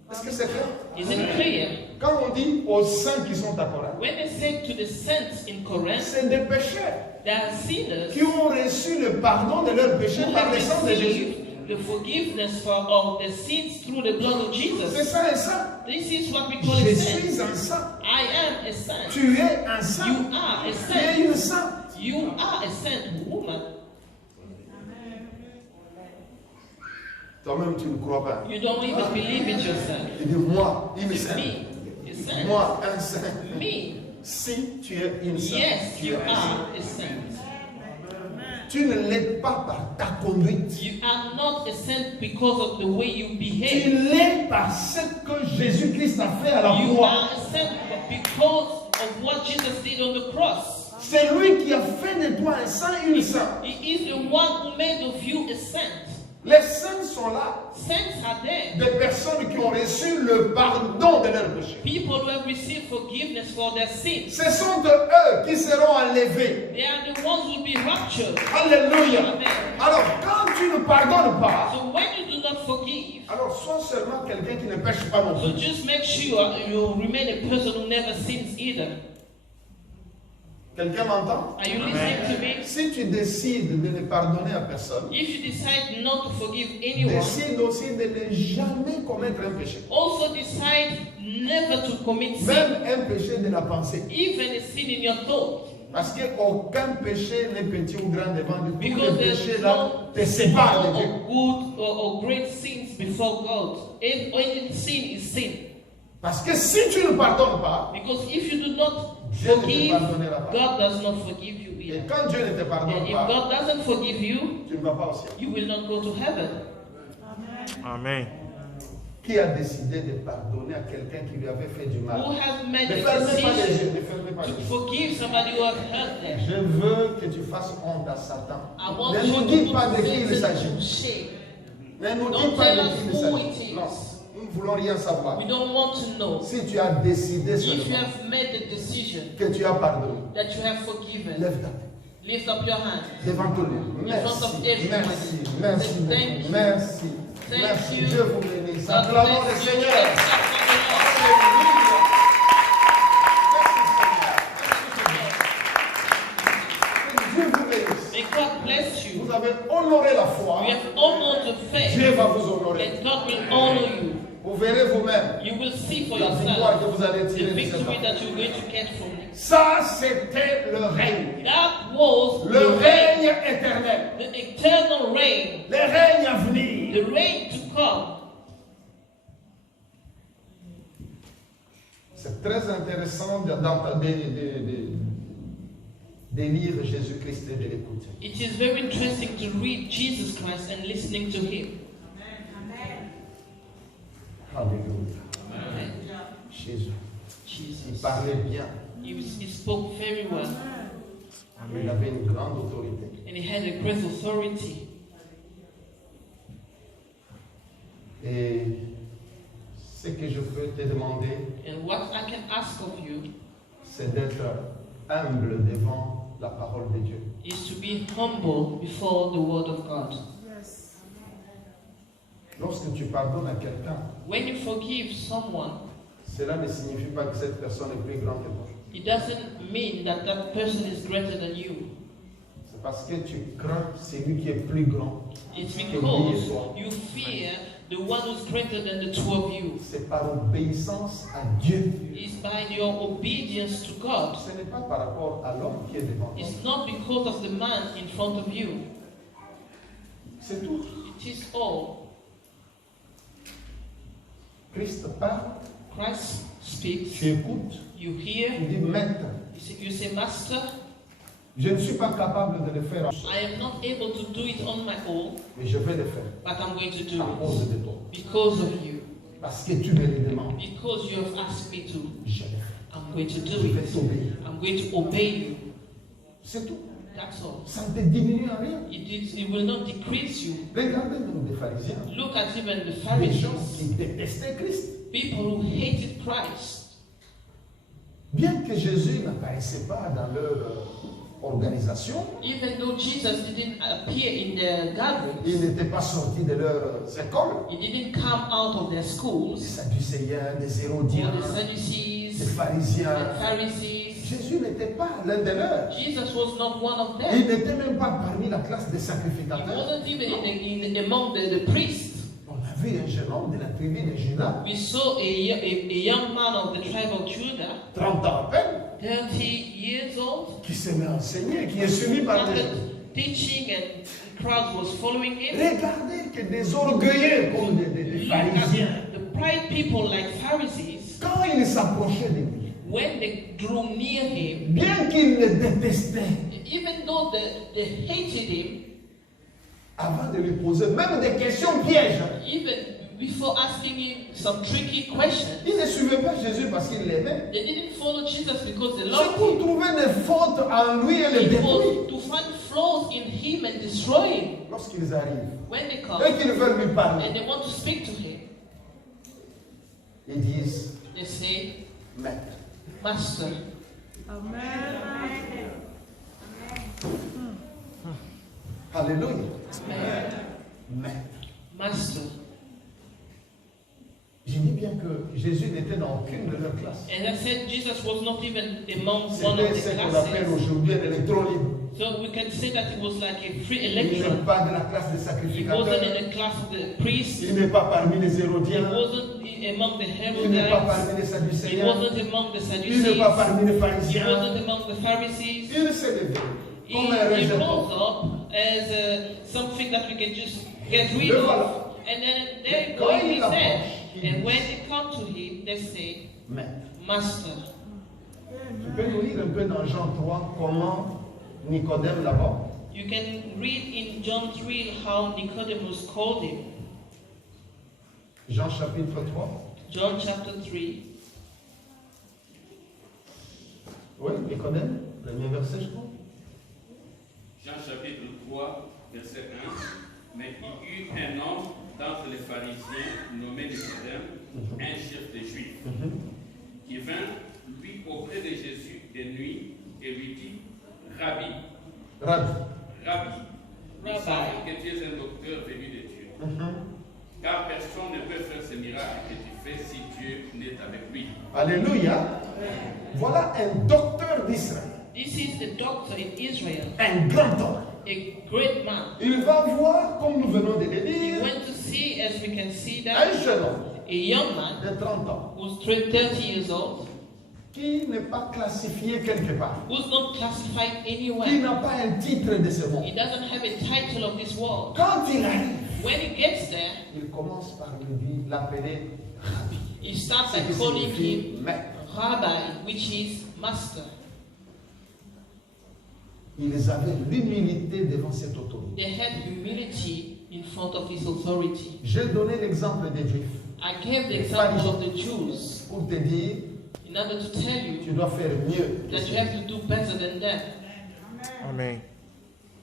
Est-ce que c'est clair? Is it clear? Quand on dit aux saints qui sont à Corinthe, When they say to the saints in Corinth, c'est des pécheurs they are sinners qui ont reçu le pardon de leurs péchés who par have le sang de Jésus. received the forgiveness of the sins through the blood of C'est Jesus. ça un saint. This is what we call a Je saint. suis un saint. I am a saint. Tu es un saint. You are a Tu es saint. une sainte. You are a saint woman. Toi-même, tu ne crois pas. You don't even believe it yourself. Il dit moi, une sainte. Me, a saint. Moi, un saint. Me. Si tu es une sainte, Yes, tu you es un saint. are a saint. Tu ne l'es pas par ta conduite. You are not a saint because of the way you Tu behave. l'es par ce que Jésus-Christ a fait à la You croix. are a saint because of what Jesus did on the cross. C'est lui qui a fait de toi un saint, une sainte. He is the one who made of you a saint. Les saints sont là. Saints are there. Des personnes qui ont reçu le pardon de leurs péchés. People who have received forgiveness for their sins. Ce sont eux qui seront enlevés. They are the ones who will be raptured. Alléluia. Amen. Alors, quand tu ne pardonnes pas, So when you do not forgive, alors sois seulement quelqu'un qui ne pêche pas non so plus. just make sure you remain a person who never sins either. Quelqu'un m'entend? Are you listening to me? Si tu décides de ne pardonner à personne, If you decide not to forgive anyone, décide aussi de ne jamais commettre un péché. also decide never to commit sin, Même un péché de la pensée. even a sin in your thought. Parce qu'aucun péché n'est petit ou grand devant Dieu. Tous les Because there's péchés là no te séparent de small Dieu. or good or great sins before God. Any sin is sin. Parce que si tu ne pardonnes pas, Because if you do not Dieu ne te forgive, pardonnera pas. God does not forgive you Et either. quand Dieu ne te And pardonne if pas, God doesn't forgive you, tu ne vas pas au ciel. you will not go to heaven. Amen. Qui a décidé de pardonner à quelqu'un qui lui avait fait du mal? Who has made Ne the fermez pas les yeux, decision ne fermez pas to les yeux. forgive somebody who has hurt them? Je veux que tu fasses honte à Satan. I want Ne nous you dis to pas de put qui il Satan s'agit. to shame. Ne nous Don't dis pas tell de us qui il who s'agit. it is. Non, nous ne voulons rien savoir. We don't want to know. Si tu as décidé If you seulement have made the decision que tu as pardonné, that you have forgiven, lève ta tête lift up your hand. devant tout le monde. In front of everyone. Merci, merci, Say thank you. merci, Thank merci. you. Dieu vous bénisse. God Acclamons le bless you. Seigneur. Let's clap for the Lord. Alléluia. Merci, Seigneur. Que Dieu vous bénisse. May God bless you. Vous avez honoré la foi. You have honored the faith, Dieu va vous honorer. and God will honor you. Vous verrez vous-même You will see for la victoire yourself que vous allez the tirer de cette victory affaire. that you're going to get from it. Ça, c'était le règne. That was Le the reign, règne éternel. the eternal reign, Le règne à venir. the reign to come. C'est très intéressant de lire Jésus-Christ et de l'écouter. It is very interesting to read Jesus Christ and listening to Him. Alléluia. Amen. Jésus. Il Jesus. parlait bien. He spoke very well, Il avait une grande autorité. and he had a great authority. Et ce que je peux te demander, And what I can ask of you c'est d'être humble devant la parole de Dieu. is to be humble before the Word of God. Lorsque tu pardonnes à quelqu'un, When you forgive someone, cela ne signifie pas que cette personne est plus grande que toi. it doesn't mean that that person is greater than you. C'est Parce que tu crains celui qui est plus grand. It's que lui et because toi. you fear the one who's greater than the two of you. C'est par obéissance à Dieu. It's by your obedience to God. Ce n'est pas par rapport à l'homme qui est devant toi. It's not because of the man in front of you. C'est tout. It is all. Christ parle, Christ speaks. tu écoutes, You hear. tu dis maître. You say, Master, Je ne suis pas capable de le faire, I am not able to do it on my own, mais je vais le faire but I'm going to à do cause it de toi. because of you. Parce que tu me le demandes. Because you have asked me to. Je le fais. I'm going to Je do vais it. t'obéir. I'm going to obey you. C'est tout. That's all. Ça ne te diminue en rien. It will not decrease you. Regardez même des pharisiens. Look at even the Des gens Pharisees, qui détestaient Christ. people who hated Christ. Bien que Jésus n'apparaissait pas dans leur organisation, Even though Jesus didn't appear in their gatherings, il n'était pas sorti de leurs écoles. he didn't come out of their Des schools, Sadducéens, des or Hérodiens, the des Sadducees, the pharisiens. Pharisees. Jésus n'était pas l'un de leurs. Jesus was not one of Il them. n'était même pas parmi la classe des He sacrificateurs. wasn't even among the priests. On a vu un jeune homme de la tribu de Juda, We saw a young man of the tribe of Judah, 30 ans à peine, 30 years old, qui s'est mis à enseigner, qui est suivi par des gens. started teaching and crowds was following him. Regardez que des orgueilleux comme des Look at pharisiens, the pride people like Pharisees, quand ils s'approchaient de lui, when they drew near him, bien qu'ils le détestaient, even though they hated him, avant de lui poser même des questions pièges, even before asking him some tricky questions, ils ne suivaient pas Jésus parce qu'ils l'aimaient. they didn't follow Jesus because they C'est loved pour him. trouver des fautes en lui et le It détruire. was to find flaws in him and destroy him. Lorsqu'ils arrivent When they come et qu'ils veulent lui parler, and they want to speak to him, ils disent they say, Maître. Master. Alléluia. Amen. Maître. Master. Je dis bien que Jésus n'était dans aucune de leurs classes. And I said Jesus was not even among one of C'était ce the qu'on appelle classes. aujourd'hui un électron libre. So we can say that it was like a free Il n'est electron. pas de la classe des He wasn't sacrificateurs. in the class of the priests. Il n'est pas parmi les He Hérodiens. wasn't among the Il n'est pas Herodians. parmi les He Sadducéens. wasn't among the Il n'est Sadducees. pas parmi les He pharisiens. wasn't among the Pharisees. Il s'est levé comme un He rejeton. rose up as something that we can just get rid Le of. voilà. And then they Quand go il in approche, there. il And dit, when they come to him, they say, Maître. Master. Tu peux nous lire un peu dans Jean 3 comment Nicodème là-bas. You can read in John 3 how Nicodemus called him. Jean chapitre 3. John chapter 3. Oui, Nicodème, premier verset, je crois. Jean chapitre 3, verset 1. Mais il y eut un homme d'entre les pharisiens nommé Nicodème, un chef des Juifs, qui vint lui auprès de Jésus de nuit et lui dit, Rabbi, Rabbi. il semble que tu es un docteur venu de Dieu, car personne ne peut faire ce miracle que tu fais si Dieu n'est avec lui. Alléluia. Voilà un docteur d'Israël. This is the doctor in Israel, Un grand homme. a great man. Il va voir, comme nous venons de le He dire, went to see, as we can see un that, jeune homme a young man de 30 ans who's 30 years old, qui n'est pas classifié quelque part, who's not classified qui anywhere. n'a pas un titre de ce monde. He doesn't have a title of this world. Quand il arrive, When he gets there, il commence par l'appeler Rabbi. he starts Ce by qui calling signifie him maître. Rabbi, which is master. Ils avaient l'humilité devant cette autorité. They had humility in front of this authority. J'ai donné l'exemple des Juifs I gave the example of the Jews pour te dire, in order to tell tu you dois faire mieux. que that ces you have to do better than them. Amen.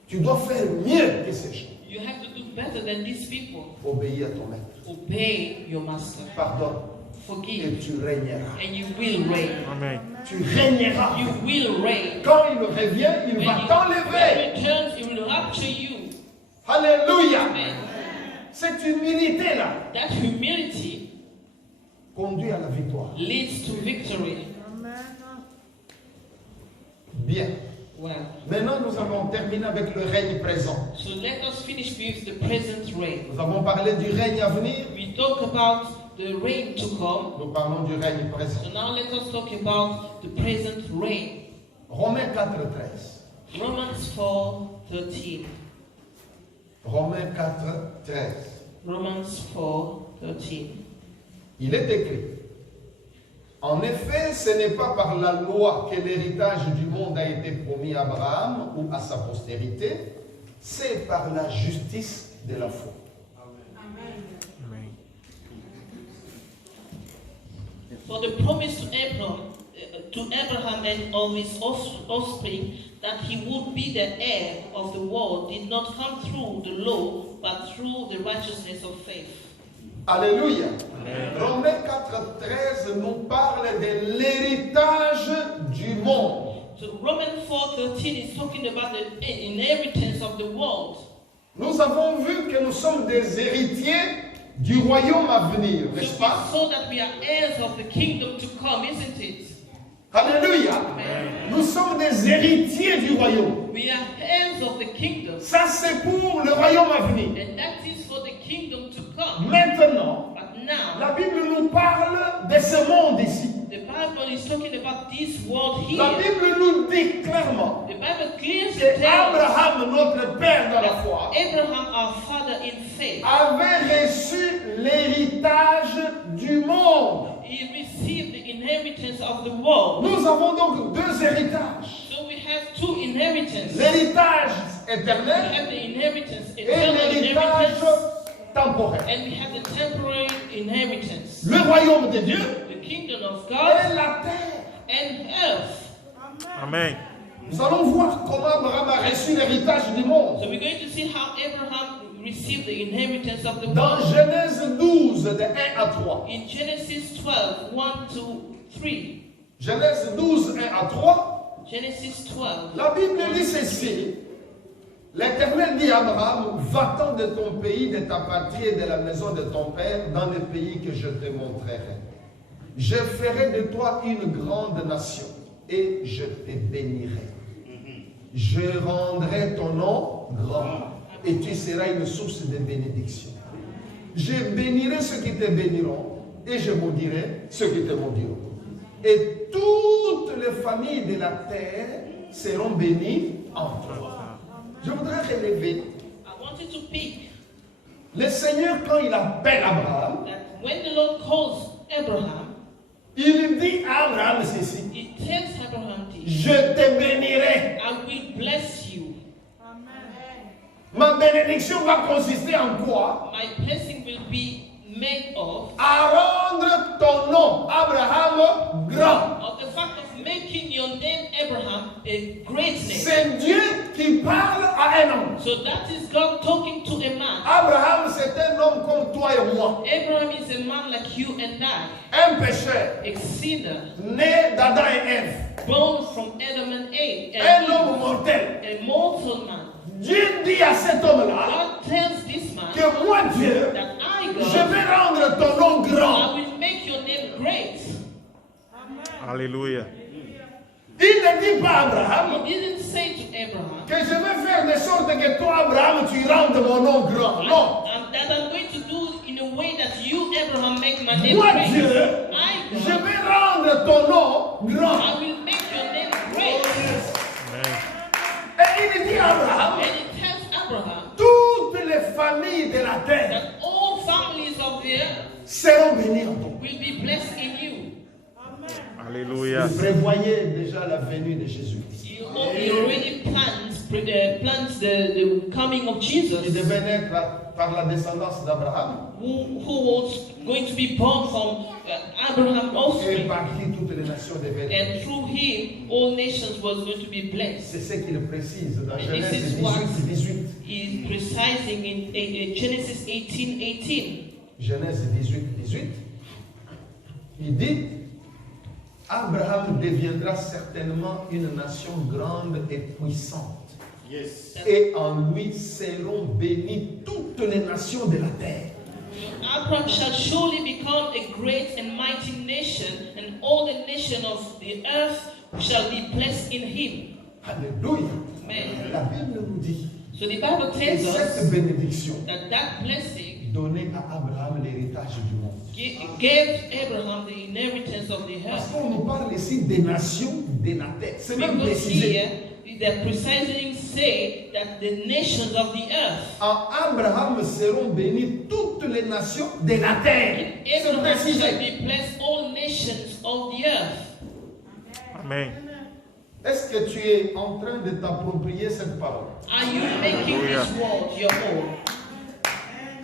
Tu dois faire mieux que ces gens. You have to do better than these people. Obéis à ton maître. Obey your master. Pardonne et Forgive, tu régneras. and you will reign. Amen. Tu régneras. You will reign. Quand il revient, il When va he t'enlever. returns, he will rapture you. Alléluia. Amen. Cette humilité-là That humility conduit à la victoire. leads to victory. Bien. Well, Maintenant, nous avons terminé avec le règne présent. so let us finish with the present reign. Nous avons parlé du règne à venir. We talk about the reign to come. Nous parlons du règne présent. So now let us talk about the present reign. Romains 4:13. Romans 4:13. Romains 4:13. Romans 4:13. Il est écrit. En effet, ce n'est pas par la loi que l'héritage du monde a été promis à Abraham ou à sa postérité, c'est par la justice de la foi. Amen. For the promise to Abraham and of his offspring that he would be the heir of the world did not come through the law, but through the righteousness of faith. Alléluia. Romains 4:13 nous parle de l'héritage du monde. So Romans 4:13 is talking about the inheritance of the world. Nous avons vu que nous sommes des héritiers du royaume à venir, So n'est-ce we pas? saw that we are heirs of the kingdom to come, isn't it? Alléluia. Nous sommes des héritiers du royaume. We are heirs of the kingdom, Ça, c'est pour le royaume à venir. and that is for the kingdom to come. Maintenant, But now, la Bible nous parle de ce monde ici. the Bible is talking about this world La here. Bible nous dit clairement The Bible clearly que tells us Abraham, notre père dans la foi, Abraham, our father in faith, avait reçu l'héritage du monde. he received the inheritance of the world. Nous avons donc deux héritages. So we have two inheritances. L'héritage We éternel have the inheritance, et eternal l'héritage inheritance, temporel. and we have the temporary inheritance. Le royaume de Dieu The kingdom of et God la terre. and earth. Amen. Nous allons voir comment Abraham a reçu l'héritage du monde. So we're going to see how Abraham received the inheritance of the Dans world. Genèse 12, de 1 à 3. In Genesis 12, 1 to 3. Genèse 12, 1 à 3. Genesis 12. La Bible dit ceci. L'Éternel dit à Abraham, va-t'en de ton pays, de ta patrie et de la maison de ton père, dans le pays que je te montrerai. Je ferai de toi une grande nation et je te bénirai. Je rendrai ton nom grand et tu seras une source de bénédiction. Je bénirai ceux qui te béniront et je maudirai ceux qui te maudiront. Et toutes les familles de la terre seront bénies en toi. Je voudrais relever, I wanted to pick le Seigneur quand il appelle Abraham, that when the Lord calls Abraham, il dit à Abraham ceci, he tells Abraham this, je te bénirai. I will bless you. Ma bénédiction va consister en quoi? My blessing will be made of À rendre ton nom, Abraham, grand. the fact of making your name Abraham a great name. C'est Dieu qui parle à un homme. So that is God talking to a man. Abraham, c'est un homme comme toi et moi. Abraham is a man like you and I, Un pécheur, a sinner, né d'Adam et Ève. born from Adam and Eve, Un homme mortel. a mortal man. Dieu dit à cet homme-là God tells this man que moi, Dieu, that I, je God, vais rendre ton nom grand. I will make your name great. Hallelujah. Il ne dit pas à Abraham He didn't say to Abraham que je vais faire de sorte que toi, Abraham, tu rendes mon nom grand. Non. that I'm going to do in a way that you, Abraham, make my name Moi, great. Dieu, I, je God, vais rendre ton nom grand. I will make your name great. Amen. Et il dit à Abraham, And it tells Abraham toutes les familles de la terre that all families of the earth seront bénies en toi. will be blessed in you. Hallelujah. Il prévoyait déjà la venue de Jésus. He already plans the coming of Jesus, Il devait naître par la descendance d'Abraham who was going to be born from Abraham's et offspring. par qui toutes les nations devaient être. And through him, all nations was going to be blessed. C'est ce qu'il précise dans And Genèse this is what 18. is precising in Genesis 18:18. Genèse 18. Il dit, Abraham deviendra certainement une nation grande et puissante. Yes. Et en lui seront bénies toutes les nations de la terre. Abraham shall surely become a great and mighty nation, and all the nations of the earth shall be blessed in him. Alléluia. Amen. La Bible nous dit So the Bible que tells cette us bénédiction that blessing donnait à Abraham l'héritage du monde. gave Abraham the inheritance of the Parce earth. qu'on nous parle ici des nations, des natés. C'est même Because précisé. here, the precisely say that the nations of the earth, En Abraham seront bénies toutes les nations de la terre. C'est Abraham shall précisé. be blessed all nations of the earth. Amen. Est-ce que tu es en train de t'approprier cette parole? Are you making this word your own?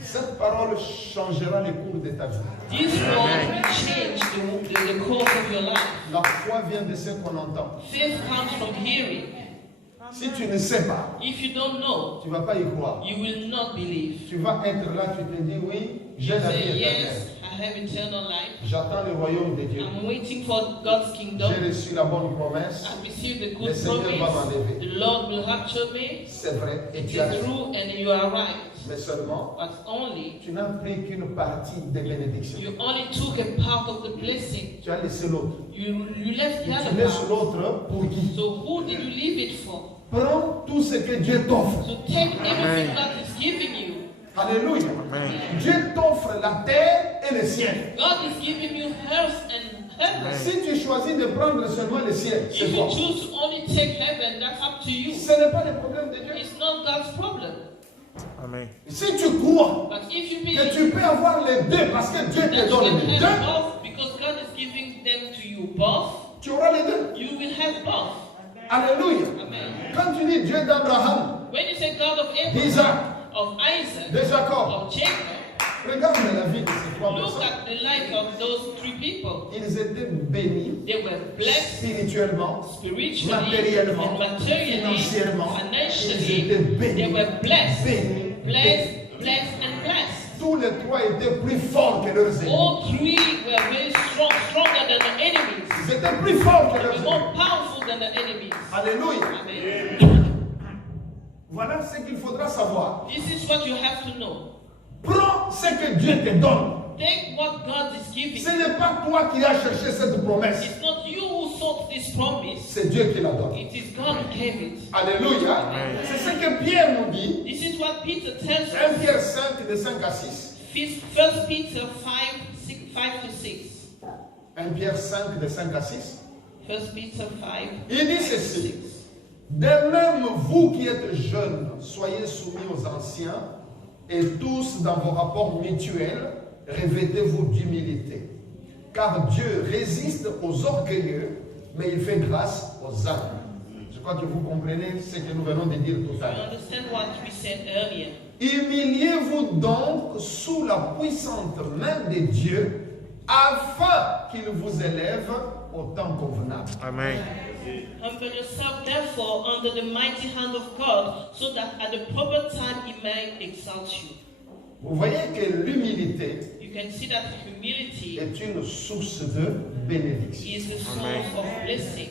Cette parole changera les cours de ta vie. This word will change the course of your life. La foi vient de ce qu'on entend. Faith comes from hearing. Si tu ne sais pas, If you don't know, tu ne vas pas y croire. you will not believe. Tu vas être là, tu te dis oui, j'ai la Say, vie yes, éternelle. I have eternal life. J'attends le royaume de Dieu. I'm waiting for God's kingdom. J'ai reçu la bonne promesse. I've received the Le good Seigneur va promise. m'enlever. The Lord will rapture me. C'est vrai, et It tu as is raison. true, and you are right. Mais seulement, But only tu n'as pris qu'une partie des bénédictions. you only took a part of the blessing. Tu as laissé l'autre. You left the Et tu other laisses part. l'autre pour qui? So who did you leave it for? Prends tout ce que Dieu t'offre. So take everything God is giving you. Alléluia. Amen. Dieu t'offre la terre et le ciel. God is giving you earth and heaven. Si tu choisis de prendre seulement le ciel, c'est If you bon. choose to only take heaven, that's up to you. Ce n'est pas le problème de Dieu. It's not God's problem. Amen. Si tu crois But if you que believe tu peux avoir les deux, parce que Dieu that te you donne can les have deux, both, because God is giving them to you both, tu auras les deux. you will have both. Alléluia. Amen. Quand tu dis Dieu d'Abraham, When you say God of Abraham, d'Isaac, of Isaac, de Jacob, of Jacob, regarde la vie de ces trois look personnes. at the life of those three people. Ils étaient bénis They were blessed spirituellement, spiritually matériellement, and materially, financièrement. Ils financially. étaient bénis. They were blessed, Bénis. blessed, and blessed. Tous les trois étaient plus forts que leurs ennemis. All three were very strong, stronger than the enemies. Ils étaient plus forts que They leurs were more ennemis. powerful than the enemies. Alléluia. Amen. Voilà ce qu'il faudra savoir. This is what you have to know. Prends ce que Dieu te donne. Take what God is giving. Ce n'est pas toi qui as cherché cette promesse. It's not you who sought this promise. C'est Dieu qui la donne. It is God who gave it. Alléluia. Amen. C'est ce que Pierre nous dit. This is what Peter tells 1 us. Pierre 5, de 5 à 6. 1 Peter 5 to 6. 1 Pierre 5, de 5 à 6. 1 Peter 5. Il dit ceci. De même, vous qui êtes jeunes, soyez soumis aux anciens, et tous dans vos rapports mutuels, revêtez-vous d'humilité. Car Dieu résiste aux orgueilleux, mais il fait grâce aux humbles. Je crois que vous comprenez ce que nous venons de dire tout à You l'heure. understand what we said earlier? Humiliez-vous donc sous la puissante main de Dieu, afin qu'il vous élève au temps convenable. Amen. Humble yourself, therefore, under the mighty hand of God, so that at the proper time He may exalt you. Vous voyez que l'humilité You can see that humility est une source de bénédiction. is the source Amen. of blessing.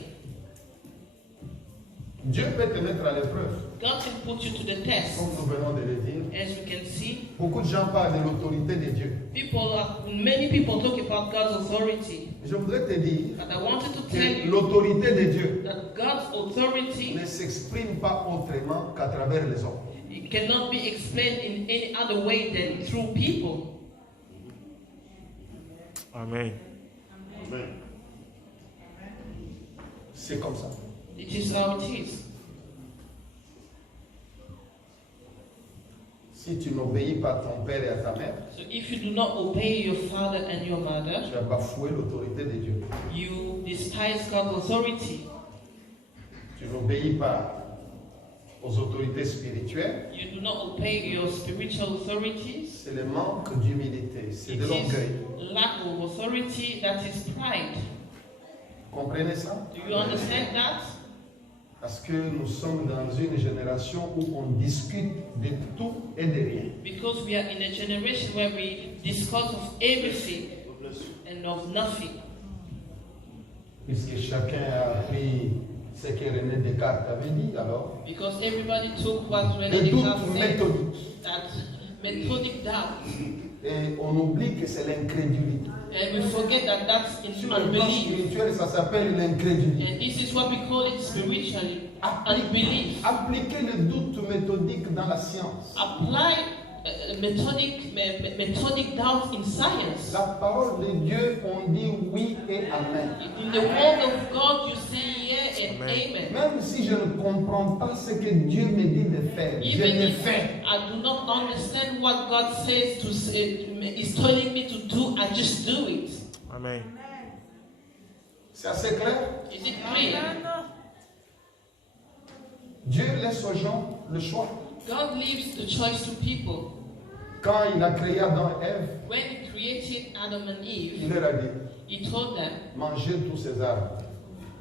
Dieu peut te mettre à l'épreuve, God can put you to the test. comme nous venons de le dire. As you can see, Beaucoup de gens parlent de l'autorité de Dieu. many people talk about God's authority. Je voudrais te dire But I wanted to tell que you l'autorité de Dieu that God's authority ne s'exprime pas autrement qu'à travers les hommes. it cannot be explained in any other way than through people. Amen. C'est comme ça. It is how it is. Si tu n'obéis pas à ton père et à ta mère, So if you do not obey your father and your mother, tu as bafoué l'autorité de Dieu. you despise God's authority. Tu n'obéis pas aux autorités spirituelles, You do not obey your spiritual authorities. c'est le manque d'humilité, c'est It de l'orgueil. is lack of authority that is pride. Comprenez ça? Do you understand that? Parce que nous sommes dans une génération où on discute de tout et de rien. Because we are in a generation where we discuss of everything and of nothing. Puisque chacun a appris ce que René Descartes avait dit, alors. Because everybody took what Le René Descartes doute said, méthodique. that methodic doubt. Et on oublie que c'est l'incrédulité. And we forget that that's in Sur le plan unbelief. spirituel, ça s'appelle l'incrédulité. And this is what we call it spiritually, unbelief. Appliquer le doute méthodique dans la science. Apply methodic doubt in science. La parole de Dieu, on dit oui et amen. In the word of God, you say yeah and amen. Même si je ne comprends pas ce que Dieu me dit de faire, je Even le if fais. I do not understand what God says to say, is telling me to do, I just do it. Amen. C'est assez clair? Is it clear? Dieu laisse aux gens le choix. God leaves the choice to people. Quand il a créé Adam et Ève, When He created Adam and il Eve, leur a dit, He told them, mangez tous ces arbres.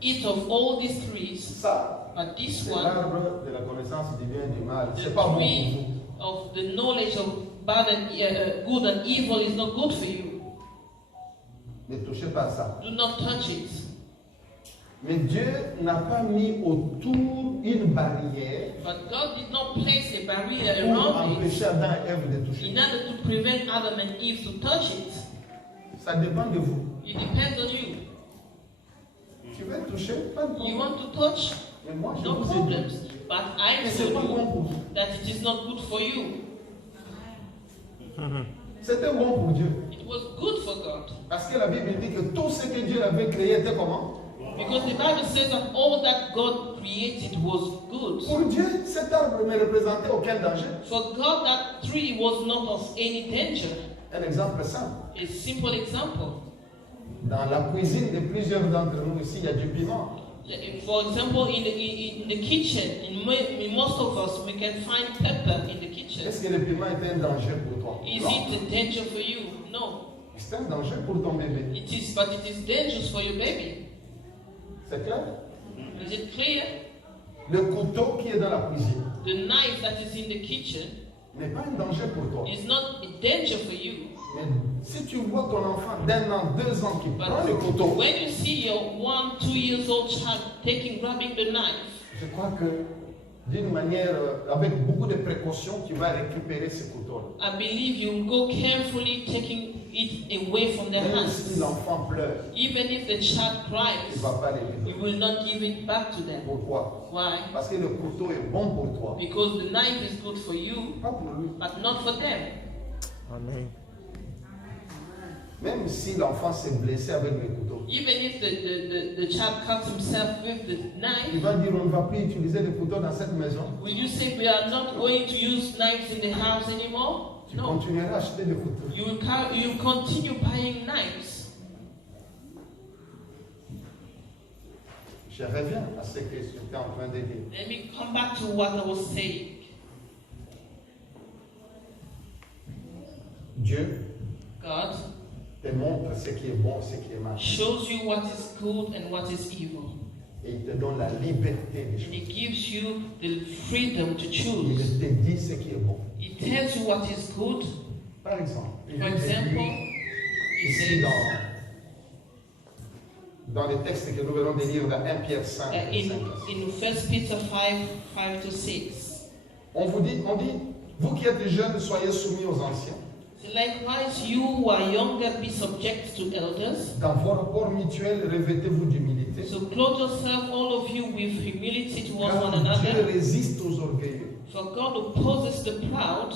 eat of all these trees, Ça, but this c'est one, l'arbre de la connaissance du bien et du mal. the C'est pas bon pour tree vous. of the knowledge of bad and good and evil, is not good for you. Ne touchez pas à ça. Do not touch it. Mais Dieu n'a pas mis autour une barrière But God did not place a barrier pour around it empêcher Adam et Ève de toucher. in order to prevent Adam and Eve to touch it. Ça dépend de vous. It depends on you. Tu veux toucher, pas de You problème. want to touch? Mais moi, je No vous ai problems. dit But I que c'est pas told bon you pour vous. that it is not good for you. C'était bon pour Dieu. It was good for God. Parce que la Bible dit que tout ce que Dieu avait créé était comment? Because the Bible says that all that God created was good. Pour Dieu, cet arbre ne représentait aucun danger. For God, that tree was not of any danger. Un exemple simple. A simple example. Dans la cuisine de plusieurs d'entre nous ici, il y a du piment. For example, in the kitchen, in most of us, we can find pepper in the kitchen. Est-ce que le piment est un danger pour toi? Is Non. it a danger for you? No. C'est un danger pour ton bébé. It is, but it is dangerous for your baby. C'est clair? Is it clear? Le couteau qui est dans la cuisine The knife that is in the kitchen n'est pas un danger pour toi. is not a danger for you. Mais si tu vois ton enfant d'1 an, 2 ans qui But prend le couteau, when you see your 1, 2 years old child grabbing the knife, je crois que d'une manière, avec beaucoup de précautions, tu vas récupérer ce couteau. I believe you go carefully taking it away from their Même si hands. l'enfant pleure, Even if the child tu ne cries, vas pas les you will not give it back to them. Pourquoi? Why? Parce que le couteau est bon pour toi, Because the knife is good for you, pas pour lui. but not for them. Amen. Même si l'enfant s'est blessé avec le couteau, Even if the child cuts himself with the il knife, va dire on ne va plus utiliser le couteau dans cette maison. will you say we are not going to use knives in the house anymore? Tu No. continueras à acheter des couteaux. You will continue buying knives. Je reviens à ce que j'étais en train de dire. Let me come back to what I was saying. Dieu God te montre ce qui est bon, ce qui est mal. shows you what is good and what is evil. Et il te donne la liberté des And choses. He gives you the freedom to Il choose. te dit ce qui est bon. He tells you what is good. Par exemple, il For te example, dit He ici says dans les textes que nous venons de lire dans 1 Pierre 5, in 5. 1 Peter 5 to 6. On dit, vous qui êtes jeunes, soyez soumis aux anciens. Likewise, you who are younger, be subject to elders. Dans vos rapports mutuels, revêtez-vous d'humilité. So clothe yourself, all of you, with humility towards Car one Dieu another. résiste aux orgueilleux. For God opposes the proud,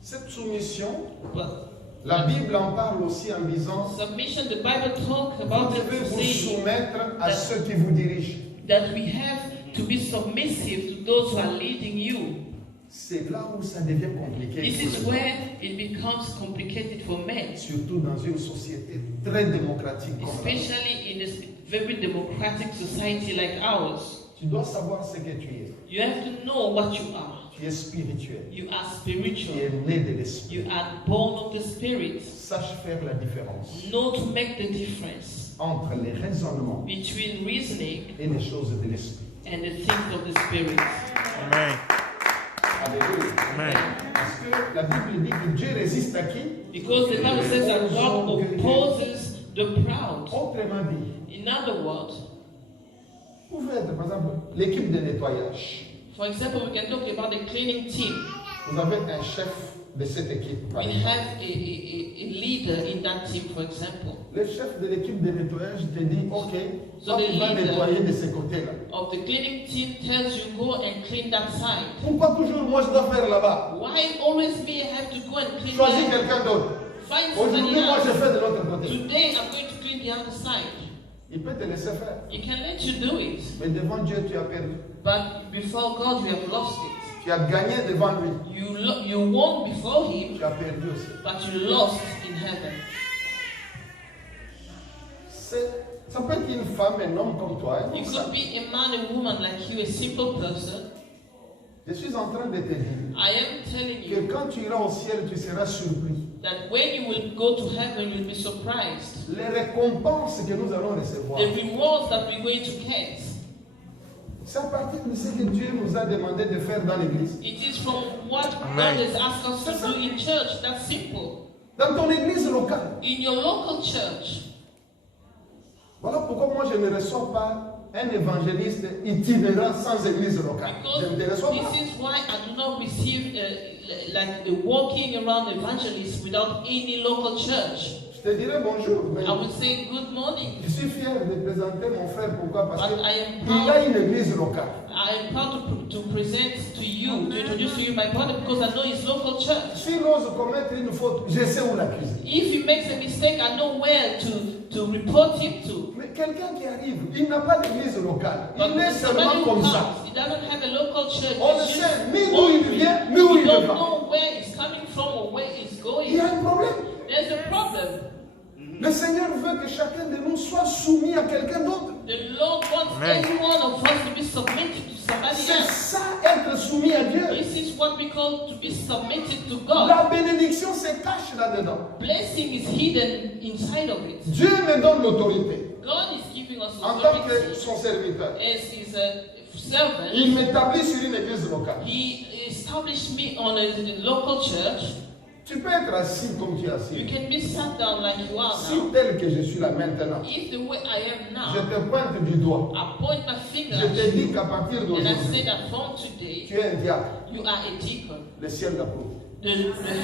Cette soumission, but la Bible en parle aussi en disant, submission, the Bible talks vous about devez it, vous saying soumettre à ceux qui vous dirigent. that we have to be submissive to those who are leading you. C'est là où ça devient compliqué. This is where it becomes complicated for men, Surtout dans une société très démocratique comme la nôtre. especially in a very democratic society like ours. Tu dois savoir ce que tu es. You have to know what you are. Tu es spirituel. You are Tu spiritual. es né de l'esprit. You are born of the Spirit. Sache faire la différence Know to make the difference entre les raisonnements between reasoning et les choses de l'esprit. and the things of the Spirit. Amen. Alléluia. Amen. Parce que la Bible dit que Dieu résiste à qui? Because the Bible says that God opposes the proud. Autrement dit, In other words, vous pouvez être par exemple l'équipe de nettoyage. for example, we can talk about the cleaning team. Vous avez un chef de cette équipe. par we exemple. have a leader in that team, for example, Le chef de l'équipe de nettoyage te dit, ok, So toi the tu vas leader- nettoyer de ce côté-là. of the cleaning team tells you go and clean that side. Pourquoi toujours moi je dois faire là-bas? Why always me have to go and clean Choisis that? quelqu'un d'autre. Find Aujourd'hui, somebody moi je else. fais de l'autre côté. Today I'm going to clean the other side. Il peut te laisser faire. He can let you do it, Mais devant Dieu, tu as perdu. but before God you have lost it. Tu as gagné devant lui. You won before Him, Tu as perdu aussi. but you lost in heaven. Ça peut être une femme, un homme comme toi. hein, It comme ça. could be a man, a woman like you, a simple person. Je suis en train de te dire I am telling que you quand tu iras au ciel, tu seras surpris. that when you will go to heaven, you'll be surprised. Les récompenses que nous allons recevoir, The rewards that we're going to get, c'est à partir de ce que Dieu nous a demandé de faire dans l'église. it is from what Amen. God has asked us to do in church. That's simple. Dans ton église locale. In your local church. Voilà pourquoi moi je ne reçois pas un évangéliste itinérant sans église locale. Je ne te reçois pas. This is why I do not receive like a walking around evangelist without any local church. Je te dirai bonjour. Mais I would say good morning. je suis fier de présenter mon frère. Pourquoi? Parce But I am qu'il a une église locale. I am proud to present to you, to introduce to you my brother because I know his local church. S'il ose commettre une faute, je sais où l'accuser. If he makes a mistake, I know where to report him to. Mais quelqu'un qui arrive, il n'a pas d'église locale. But Il est somebody seulement who comme ça. comes, he doesn't have a local church. On ne He's sait just ni d'où il wandering. vient, ni où You il don't va. know where he's coming from or where he's Il going. y a un problème. There's a problem. Le Seigneur veut que chacun de nous soit soumis à quelqu'un d'autre. The Lord wants Amen. every one of us to be submitted to somebody C'est else. ça, être soumis à Dieu. This is what we call to be submitted to God. La bénédiction se cache là-dedans. Blessing is hidden inside of it. Dieu me donne l'autorité God is giving us en tant que authority son serviteur. as his servant. Il m'établit sur une église locale. He established me on a local church. Tu peux être assis comme tu es You assis. can be sat down like you are Si now. tel que je suis là maintenant, If the way I am je now, te pointe du doigt. I point my finger Je at te you dis qu'à partir and I d'aujourd'hui, say that from today, tu es un diacre. you are a deacon. Le ciel l'approuve. The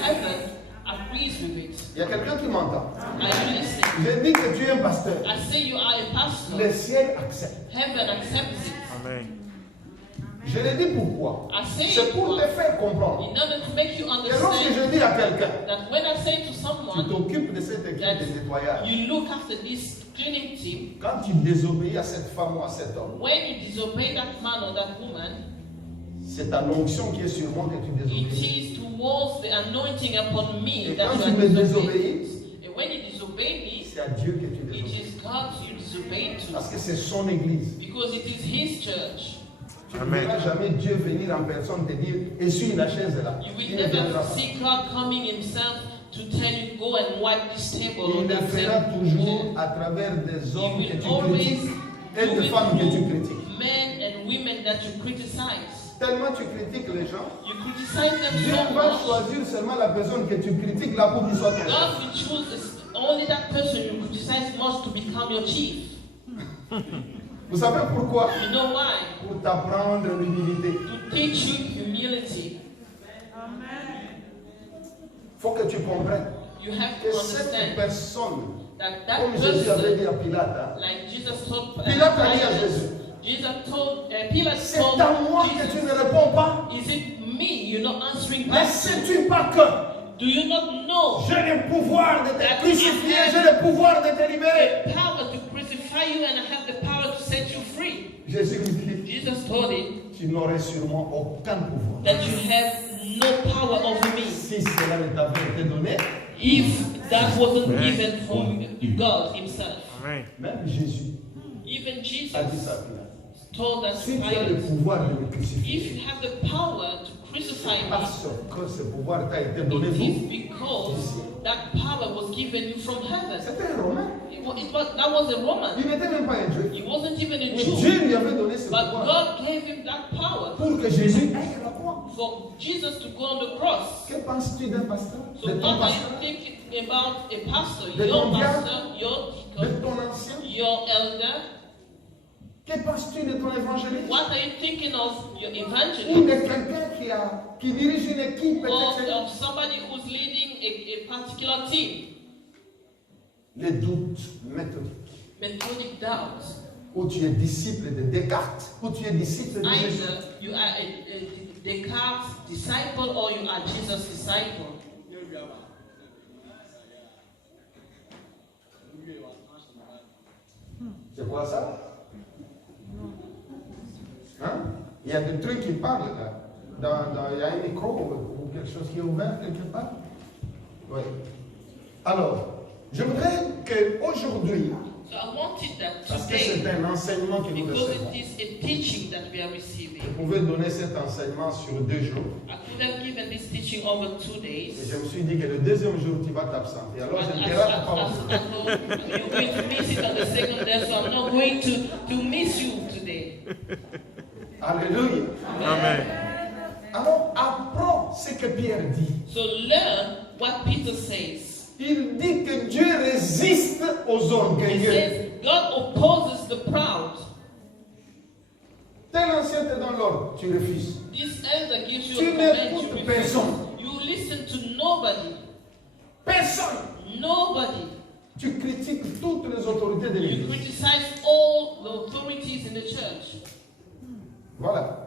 heaven agrees with it. Il y a quelqu'un qui m'entend. Are you listening? Je dis que tu es un pasteur. I say you are a pastor. Le ciel accepte. Heaven accepts it. Amen. Je le dis pourquoi. I say C'est it pour te faire comprendre. in order to make you Et lorsque understand je dis à quelqu'un, that when I say to tu someone, t'occupes de cette équipe de nettoyage. you look after this cleaning team, Quand tu désobéis à cette femme ou à cet homme, when you disobey that man or that woman, c'est ta onction qui est sur moi que tu it désobéis. is towards the anointing upon me Et that quand you tu are me disobeying. désobéis, And when you disobey c'est à Dieu que tu me, it désobéis. is God you disobey to. Parce que c'est son église. Because it is His church. Tu ne Amen. verras jamais Dieu venir en personne te dire, essuie la chaise là. You Il will ne viendra never pas. see God coming Himself to tell you, go and wipe this table or Il le that fera table. toujours à travers des You hommes que will tu always critiques et do des it femmes que tu through critiques. men and women that you criticize. Tellement tu critiques les gens, You criticize them Dieu so va much. choisir seulement la personne que tu critiques là pour qu'il soit ton chef. God will choose only that person you criticize most to become your chief. Vous savez pourquoi? You know why? Pour t'apprendre l'humilité. To teach you humility. Il faut que tu comprennes You have que to cette understand personne, that that comme Jésus avait dit person, à Pilate, hein, like Jesus told Pilate a dit à Pilate, Jésus, Pilate c'est told à moi que tu Jesus, ne réponds pas. is it me you're not answering Mais back? sais-tu pas que Do you not know j'ai le pouvoir de te crucifier, j'ai le pouvoir de te libérer? the power to crucify you and I have the power to set you free? Jésus lui dit, Jesus told him tu n'aurais sûrement aucun pouvoir. that you have no power over me. Si cela ne t'avait été donné, If that wasn't Amen. given from God Himself. Amen. même Jésus Even Jesus a dit ça à Pilate. told us Si tu as le Pilate, pouvoir de me crucifier, if you have the power to crucify me, parce que ce pouvoir t'a été donné, it is vous, because that power was given you from heaven. c'était un Romain. That was a Roman. Il n'était même pas un Dieu. He wasn't even a Mais Jew. Dieu lui avait donné ce But pouvoir God gave him that power pour que Jésus aille à la croix. for Jesus to go on the cross. Que penses-tu d'un pasteur? So De what ton are pasteur? you thinking about a pastor? De Your ton diacre? pastor, your De deacon, ton ancien? your elder? Que penses-tu de ton évangéliste? What are you thinking of your Ou evangelist? de quelqu'un qui dirige une équipe, Or etc. of somebody who's leading a particular team? Les doutes méthodiques. Methodic doubts. Ou tu es disciple de Descartes, ou tu es disciple de Jésus. Either you are a Descartes disciple or you are Jesus' disciple. C'est quoi ça? Hein? Il y a des trucs qui parlent là. Il y a un micro ou quelque chose qui est ouvert quelque part? Oui. Alors, je voudrais qu'aujourd'hui, So I wanted that parce que today, c'est un enseignement que nous because recevons, it is a teaching that we are receiving. je pouvais donner cet enseignement sur 2 jours. I could have given this teaching over 2 days. Et je me suis dit que le deuxième jour, tu vas t'absenter. Alors, je ne te rate pas. You're going to miss it on the second day, so I'm not going to miss you today. Alléluia. Amen. Alors, apprends ce que Pierre dit. So learn what Peter says. Il dit que Dieu résiste aux He orgueilleux. says God opposes the proud. Tel ancien te donne l'ordre, tu refuses. This elder gives you Tu a command, n'écoutes you refuse. personne. You listen to nobody. Personne. Nobody. Tu critiques toutes les autorités de You l'Église. criticize all the authorities in the church. Voilà.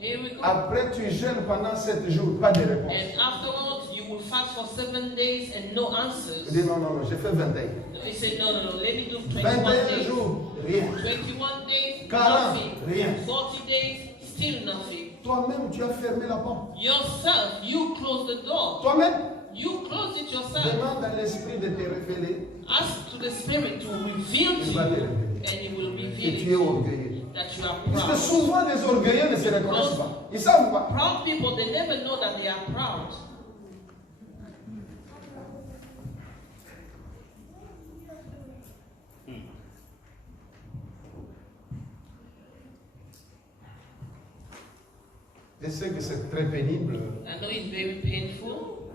Here we go. Après, tu jeûnes pendant 7 jours, pas de réponse. And afterwards, you will fast for 7 days and no answers. Je dis non, non, non, j'ai fait 21. He said, no, let me do 21 21 days. jours, rien. 21 days, 40, nothing. rien. 40 days, still nothing. Toi-même, tu as fermé la porte. Yourself, you close the door. Toi-même, You close it yourself. demande à l'Esprit de te révéler. Ask to the Spirit to reveal to Il va te you, révéler. and He will Que reveal tu es it, orgueilleux. that you are Parce que proud. souvent, les orgueilleux ne se reconnaissent pas. Ils savent pas. Proud people, they never know that they are proud. Je sais que c'est très pénible, I know it's very painful,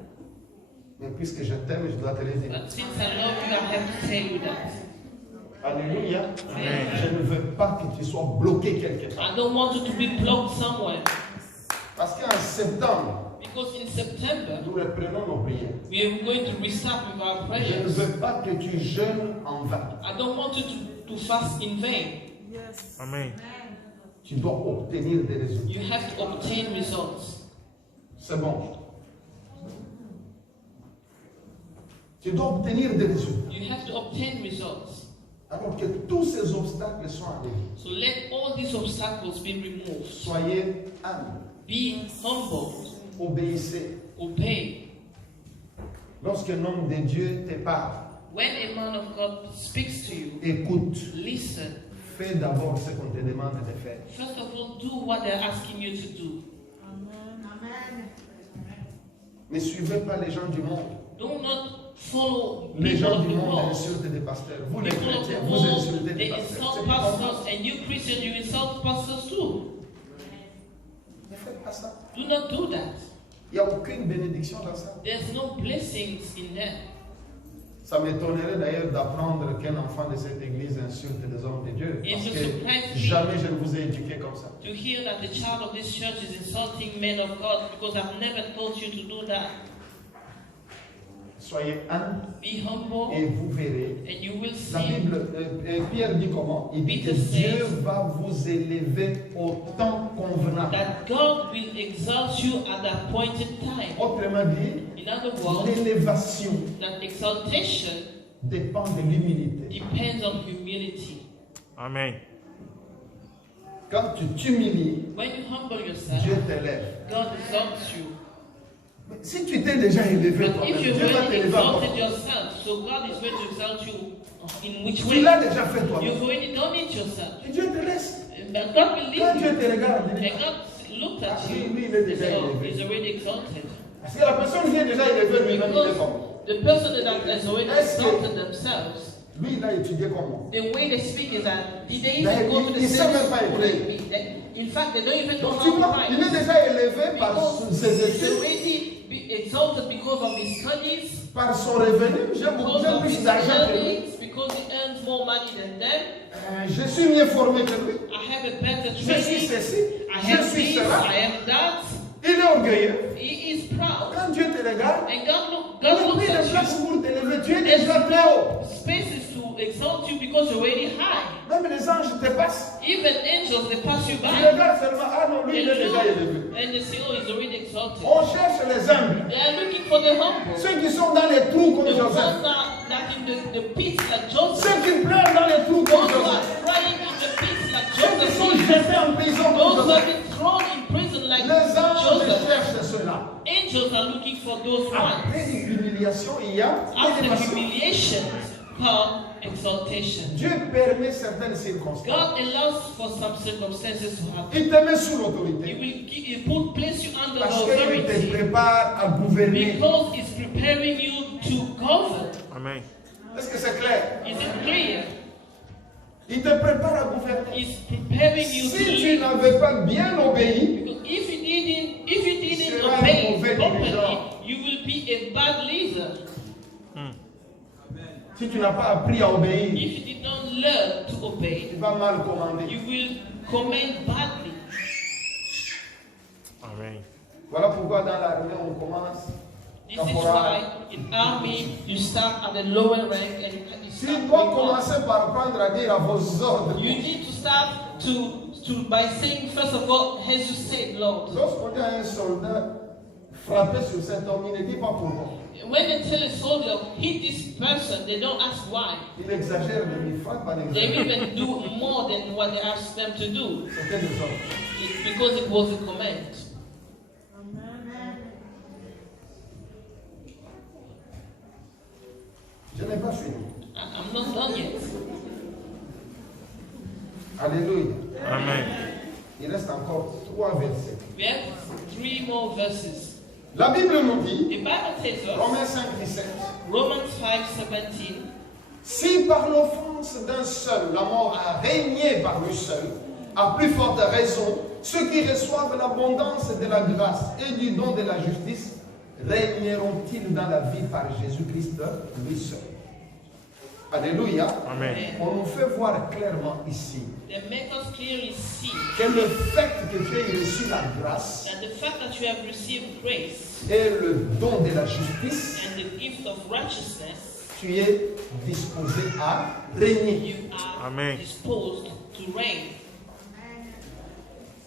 mais puisque je t'aime, je dois te le dire. but since I love you, I have to tell you that. Alléluia. Amen. Je ne veux pas que tu sois bloqué quelque part. I don't want you to be blocked somewhere. Parce qu'en septembre, Because in September, nous reprenons nos prières. we are going to restart with our Je ne prayers. veux pas que tu jeûnes en vain. I don't want you to fast in vain. Amen. Tu dois obtenir des résultats. You have to obtain results. C'est bon. Tu dois obtenir des résultats. You have to obtain results. Alors que tous ces obstacles soient enlevés. So let all these obstacles be removed. Soyez humbles. Be humble. Obéissez. Obey. Lorsqu'un homme de Dieu te parle, When a man of God speaks to you, écoute. listen. Fais d'abord ce qu'on te demande de faire. First of all, do what they're asking you to do. Ne suivez pas les gens du monde. Do not follow Les people gens of du the monde world. insultent des pasteurs. Vous les People of chrétiens, the vous world, insultez they des pasteurs. insult C'est pas pastors, normal. and you Christians, you insult pastors too. Ne faites pas ça. Do not do that. Il n'y a aucune bénédiction dans ça. There's no blessings in that. Ça m'étonnerait d'ailleurs d'apprendre qu'un enfant de cette église insulte des hommes de Dieu. Parce que jamais je ne vous ai éduqué comme ça. To hear that the child of this church is insulting men of God, because I've never taught you to do that. Soyez humbles Be humble, et vous verrez. and you will La see. Bible, Pierre dit comment? Il dit que Peter says Dieu va vous élever au temps convenable. That God will exalt you at the appointed time. Autrement dit, In other words, l'élévation that exaltation dépend de l'humilité. depends on humility. Amen. Quand tu t'humilies, When you humble yourself, Dieu t'élève. God exalts you. Mais si tu t'es déjà élevé But toi-même, if Dieu you've va already t'élever encore. exalted yourself, so God is going to exalt you in which Tu way? l'as déjà fait toi-même. You've already done it yourself. Et Dieu te laisse. But God will Quand lead Dieu you. te regarde, il dit, And God looked at lui, you. lui, il est déjà So élevé. he's already exalted. Parce que la personne qui est déjà élevée, lui-même, il est comme. The person that has already Est-ce que- exalted themselves, Lui, il a étudié comme moi. the way they speak is that they Ben, even go to the il same sait même pas school écrire. like me. In fact, they don't even know Donc tu how vois, to write. il est déjà élevé par Because ses he's études, already exalted because of his studies, par son revenu. J'ai because of plus his d'argent que lui. earnings, because he earns earns more money than them. Je suis mieux formé que lui. I have a better Je suis training. ceci. I Je have suis this. cela. I am that. Il est orgueilleux. He is proud. Quand Dieu te regarde, And il God n'y a looks plus de at place you. pour t'élever. Tu es There's déjà très haut. no spaces to exalt you because you're already high. Même les anges te passent. Even angels, they pass you Tu by. regardes seulement, ah non, lui, il est déjà élevé. And they say, oh, he's already exalted. On cherche les humbles. They are looking for the humble. Ceux qui sont dans les trous comme The ones Joseph. that in the pits like Joseph. Ceux qui pleurent dans les trous comme Those who are Joseph. crying in the pits like Ceux qui sont Joseph. jetés en prison comme Those who have Joseph. been thrown in prison like Les anges Joseph. cherchent ceux-là. Angels are looking for those ones. Après l'humiliation, il y a After l'élévation. humiliation come exaltation. Dieu permet certaines circonstances. God allows for some circumstances to happen. Il te met sous He l'autorité. will put place you under Parce qu'il te authority prépare à gouverner. because He's preparing you to govern. Amen. Est-ce que c'est clair? Is it clear? Il te prépare à gouverner. He's preparing you to Si tu lead. n'avais pas bien obéi, Because if you didn't Sera un obey mauvais properly, dirigeant. you will be a bad leader. si tu n'as pas appris à obéir, If you did not learn to tu obey, vas mal commander. you will command badly. Amen. Voilà pourquoi dans l'armée, on commence This is why in army you start at the lower rank and you Tu start dois going up. commencer par apprendre à dire à vos ordres. You need to start to by saying first of all, as you said, Lord. Lorsqu'on dit à un soldat frapper sur cet homme, il ne dit pas pourquoi. When they tell a soldier, hit this person, they don't ask why. Il exagère, mais il frappe à They l'exagération. even do more than what they ask them to do. C'était des ordres. It's because it was a command. Je n'ai pas fini. I'm not done yet. Alléluia. Amen. Il reste encore 3 versets. We have 3 more verses. La Bible nous dit, The Bible tells us, Romains 5, 17, Romans 5:17, si par l'offense d'un seul, la mort a régné par lui seul, à plus forte raison, ceux qui reçoivent l'abondance de la grâce et du don de la justice régneront-ils dans la vie par Jésus-Christ, lui seul. Alléluia. Amen. On nous fait voir clairement ici they make us clearly see que le fait que tu aies reçu la grâce that the fact that you have received grace et le don de la justice, and the gift of righteousness, tu es disposé à régner. you are Amen. disposed to reign.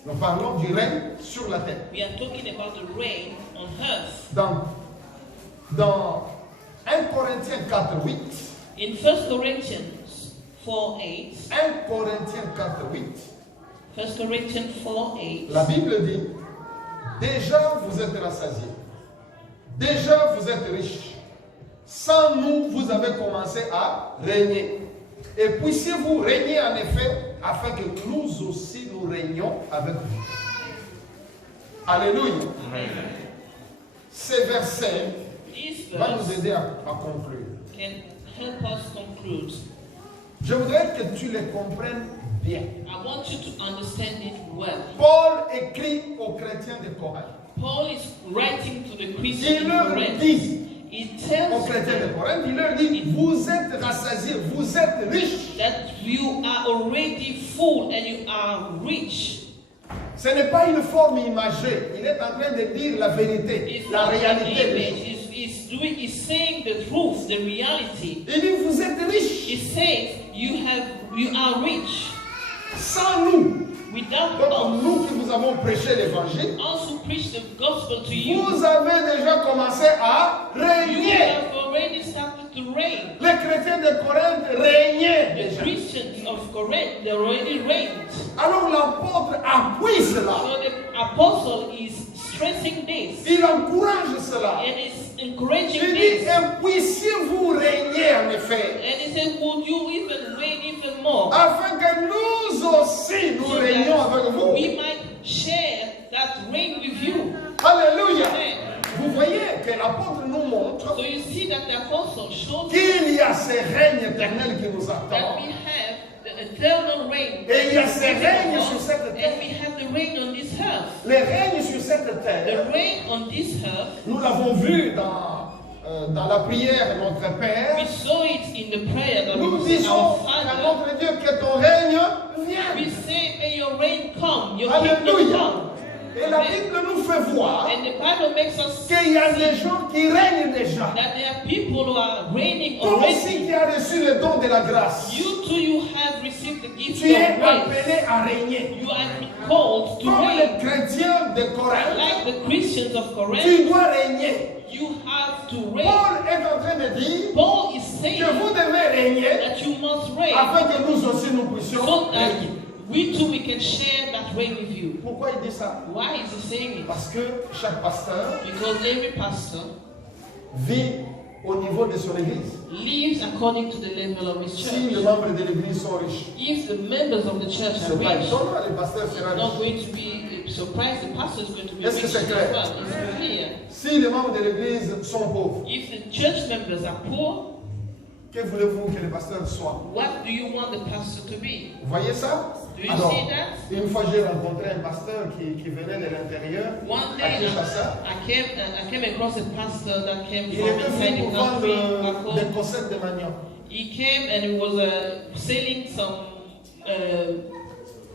Nous parlons du règne sur la terre. We are talking about the reign on earth. Dans 1 Corinthiens 4, 8, In 1 Corinthians 4:8, 1 Corinthiens 4, 8, 1 Corinthians 4:8, la Bible dit, déjà vous êtes rassasiés, déjà vous êtes riches, sans nous vous avez commencé à régner. Et puissiez-vous régner en effet, afin que nous aussi nous régnions avec vous. Alléluia. Amen. Ces versets this vont nous verse aider à conclure. can help us conclude. Je voudrais que tu les comprennes bien. I want you to understand it well. Paul écrit aux chrétiens de Corinthe. Paul is writing to the Il Christians in leur Corinth. dit, He aux tells chrétiens de Corinthe, il leur dit, vous êtes rassasiés, vous êtes riches. that you are already full and you are rich. Ce n'est pas une forme imagée. Il est en train de dire la vérité, It's la not an réalité des image. choses. He's saying the truth, the reality. Il dit, vous êtes He riches. says you are rich. Sans nous, Without donc us, nous qui vous avons prêché l'évangile, also preach the gospel to you. vous avez déjà commencé à You régner. have already started to reign. Les chrétiens de Corinthe régnaient The déjà. Christians of Corinth, they already reigned. Alors l'apôtre appuie cela. So the apostle is stressing this Il encourage cela. and is encouraging Il dit, this. et puissiez-vous régner en effet, And he said, would you even reign even more? afin que nous aussi nous So régnions avec that vous. we might share that reign with you. Alléluia. Amen. Vous voyez que l'apôtre nous montre So you see that the apostle showed us qu'il y a ces règnes éternels qui nous that attendent. we have the eternal reign. Et il y a ces règnes sur cette And terre. we have the reign on this earth. Les règnes sur cette terre, The reign on this earth, nous l'avons vu dans dans la prière Notre We Père, saw it in the prayer that we nous say, disons Our à Father. notre Dieu que ton règne We vienne. say, may your reign come, your kingdom Alléluia. come. Et la Bible nous fait voir And the Bible makes us qu'il y a see des gens qui règnent déjà. that there are people who are reigning Toi aussi already. qui as reçu le don de la grâce, You too, you have received the gift tu es of grace. appelé à régner. You are called to Comme reign. les chrétiens de Corinthe, Like the Christians of Corinth, tu dois régner. you have to reign. Paul est en train de dire Paul is saying que vous devez régner that you must reign afin que nous aussi nous puissions so that régner. we too we can share that reign with you. Pourquoi il dit ça? Why is he saying it? Parce que chaque pasteur Because every pastor vit au niveau de son église. lives according to the level of his Si les church. membres de l'église sont riches, If the members of the church c'est are pas rich, étonnant, les pasteurs it's seront not riches. going to be surprised. The pastor is going to be Est-ce rich que as c'est clair? well. It's clear. Si les membres de l'église sont pauvres, If the church members are poor, que voulez-vous que les pasteurs soient? what do you want the pastor to be? Vous voyez ça? Do you Alors, see that? une fois j'ai rencontré un pasteur qui venait de l'intérieur, One à day Kinshasa. I came across a pastor that came Il from était inside venu the pour vendre country back des home. concepts de manioc. He came and he was selling some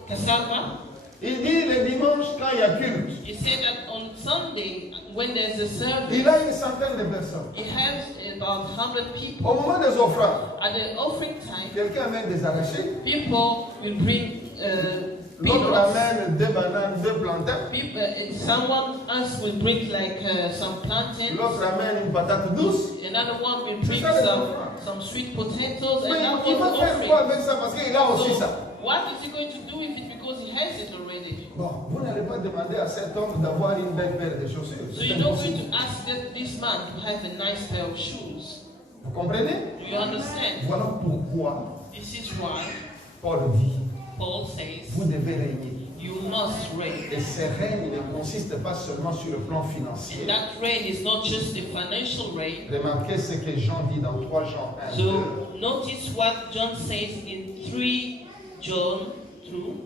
cassava. Il dit le dimanche, quand il y a culte, He said that on Sunday, when there's a service, il a une centaine de personnes. he has about 100 people. Au moment des offrandes, At the offering time, quelqu'un amène des arachides, people will bring l'autre peanuts. amène deux bananes, deux plantains, Someone else will bring like some plantains. l'autre amène une patate douce. Another one will bring some sweet potatoes. Mais And that il was va the faire quoi offering. avec ça? Parce qu'il a aussi So, ça. what is he going to do with it? Because he has it already. Bon, vous n'allez pas demander à cet homme d'avoir une belle paire de chaussures. So C'est you're not impossible. going to ask this man to have a nice pair of shoes. Vous comprenez? Do you understand? Voilà pourquoi This is why Paul dit, Paul says vous devez régner. you must reign. Et ce règne ne consiste pas seulement sur le plan financier. And that reign is not just a financial reign. Remarquez ce que Jean dit dans 3 Jean 1. So notice what John says in 3 John 2.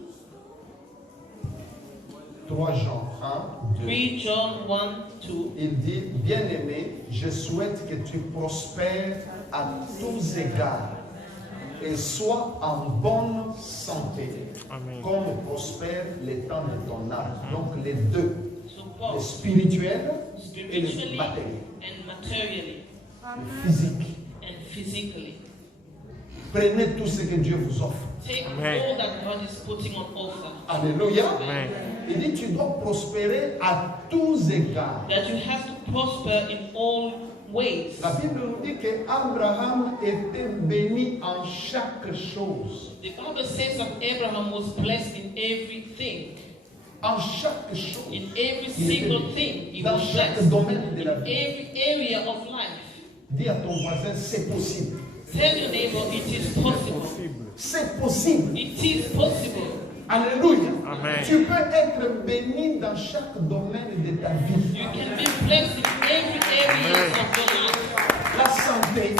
3 Jean 1, 2. 3 John 1, 2. Il dit, bien-aimé, je souhaite que tu prospères à tous égards et sois en bonne santé, Amen. comme prospère les temps de ton âge. Donc les deux, So le Paul, spirituel et le spiritually matériel, and materially le physique. and physically. Prenez tout ce que Dieu vous offre. Take Amen. all that God is putting on offer. Alléluia. Amen. Il dit, tu dois prospérer à tous égards. That you have to prosper in all ways. La Bible nous dit qu'Abraham était béni en chaque chose. The Bible says that Abraham was blessed in everything. En chaque chose. In every single thing, he Dans was chaque blessed. domaine de la In vie. every area of life. Dis à ton voisin, c'est possible. Tell your neighbor it is possible. C'est possible. It is possible. Alléluia. Amen. Tu peux être béni dans chaque domaine de ta vie. You can be blessed in every area of your life. La santé,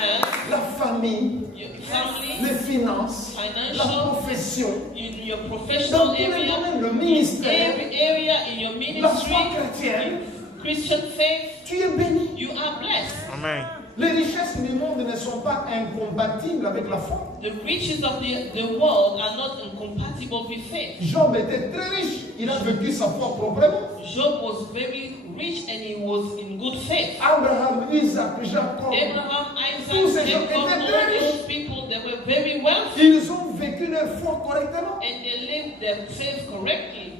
Health, la famille, your family, les finances, la profession, in your dans professional tous les area, domaines, le in ministère, every area in your la ministry, foi chrétienne. Christian faith, Tu es béni. you are blessed. Amen. Les richesses du monde ne sont pas incompatibles avec la foi. The riches of the world are not incompatible with faith. Job était très riche. Il a vécu sa foi proprement. Job was very rich and he was in good faith. Abraham, Isaac, Jacob, Abraham, Tous Isaac, ces gens Jacob, étaient all très riches. those people, they were very wealthy ils ont vécu leur foi correctement. and they lived their faith correctly.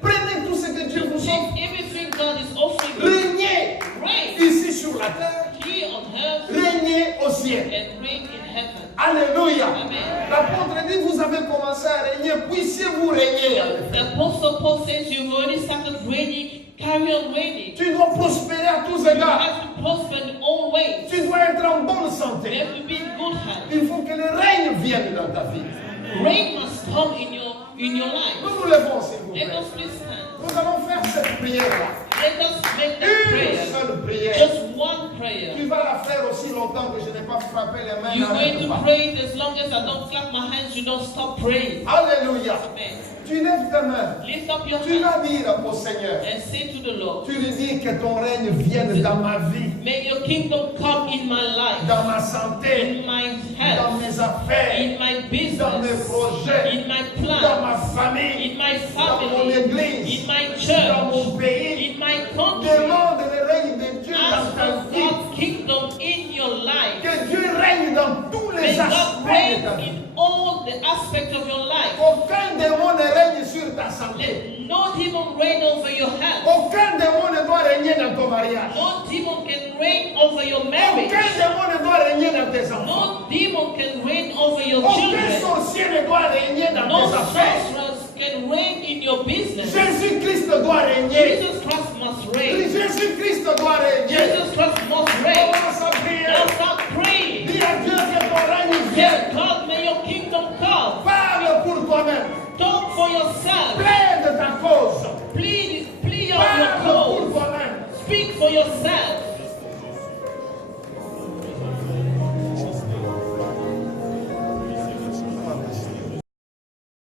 Prenez tout ce que Dieu vous offre. Take everything God is offering you. Régnez Reign ici sur la terre. here on earth Régnez au ciel. and reign in heaven. Alléluia. Amen. L'apôtre dit, vous avez commencé à régner, puissiez-vous régner. en effet. The Apostle Paul says you've already started reigning, carry on reigning. Tu dois prospérer à tous You égards. have to prosper in all ways. Tu dois être en bonne You santé. have to be in good health. Il faut que le règne vienne dans ta vie. Rain must come in your life. Nous nous levons, s'il vous Let plaît. us please stand. Nous allons faire cette prière-là. Let us make that Une prayer. seule prière. Just one prayer. Tu vas la faire aussi longtemps que je n'ai pas frappé les mains. You're going n'arrête to pas. pray as long as I don't clap my hands, you don't stop praying. Alléluia. Amen. Tu lèves ta main. Lift up your Tu hands vas dire au Seigneur. and say to the Lord, Tu lui dis que ton règne vienne dans ma vie, may your kingdom come in my life, dans ma santé, in my dans health, mes affaires, in my dans mes business, projets, in my dans ma plans, famille, in my dans mon family, église, in my dans church, mon pays. in my country. Demande le règne de Dieu Ask dans ta for vie. God's kingdom in your life. Que Dieu règne dans tous May les God aspects de reign ta vie. in all the aspects of your life. Aucun démon ne règne sur ta santé. Let no demon reign over your health. Aucun démon ne doit régner dans ton mariage. No demon can reign over your marriage. Aucun démon ne doit régner dans tes enfants. No demon can reign over your Aucun children. sorcier ne doit régner dans No tes affaires. sorcerers can reign in your business. Jésus-Christ doit régner. Jesus Christ must reign. Jésus-Christ doit régner. Jesus Christ must reign. Commence à prier. Now start praying. Dis à Dieu que ton règne Yes, vienne. God, may your kingdom come. Parle pour toi-même. Talk for yourself. Plaide ta cause. Plead out Parle your pour cause. toi-même. Speak for yourself.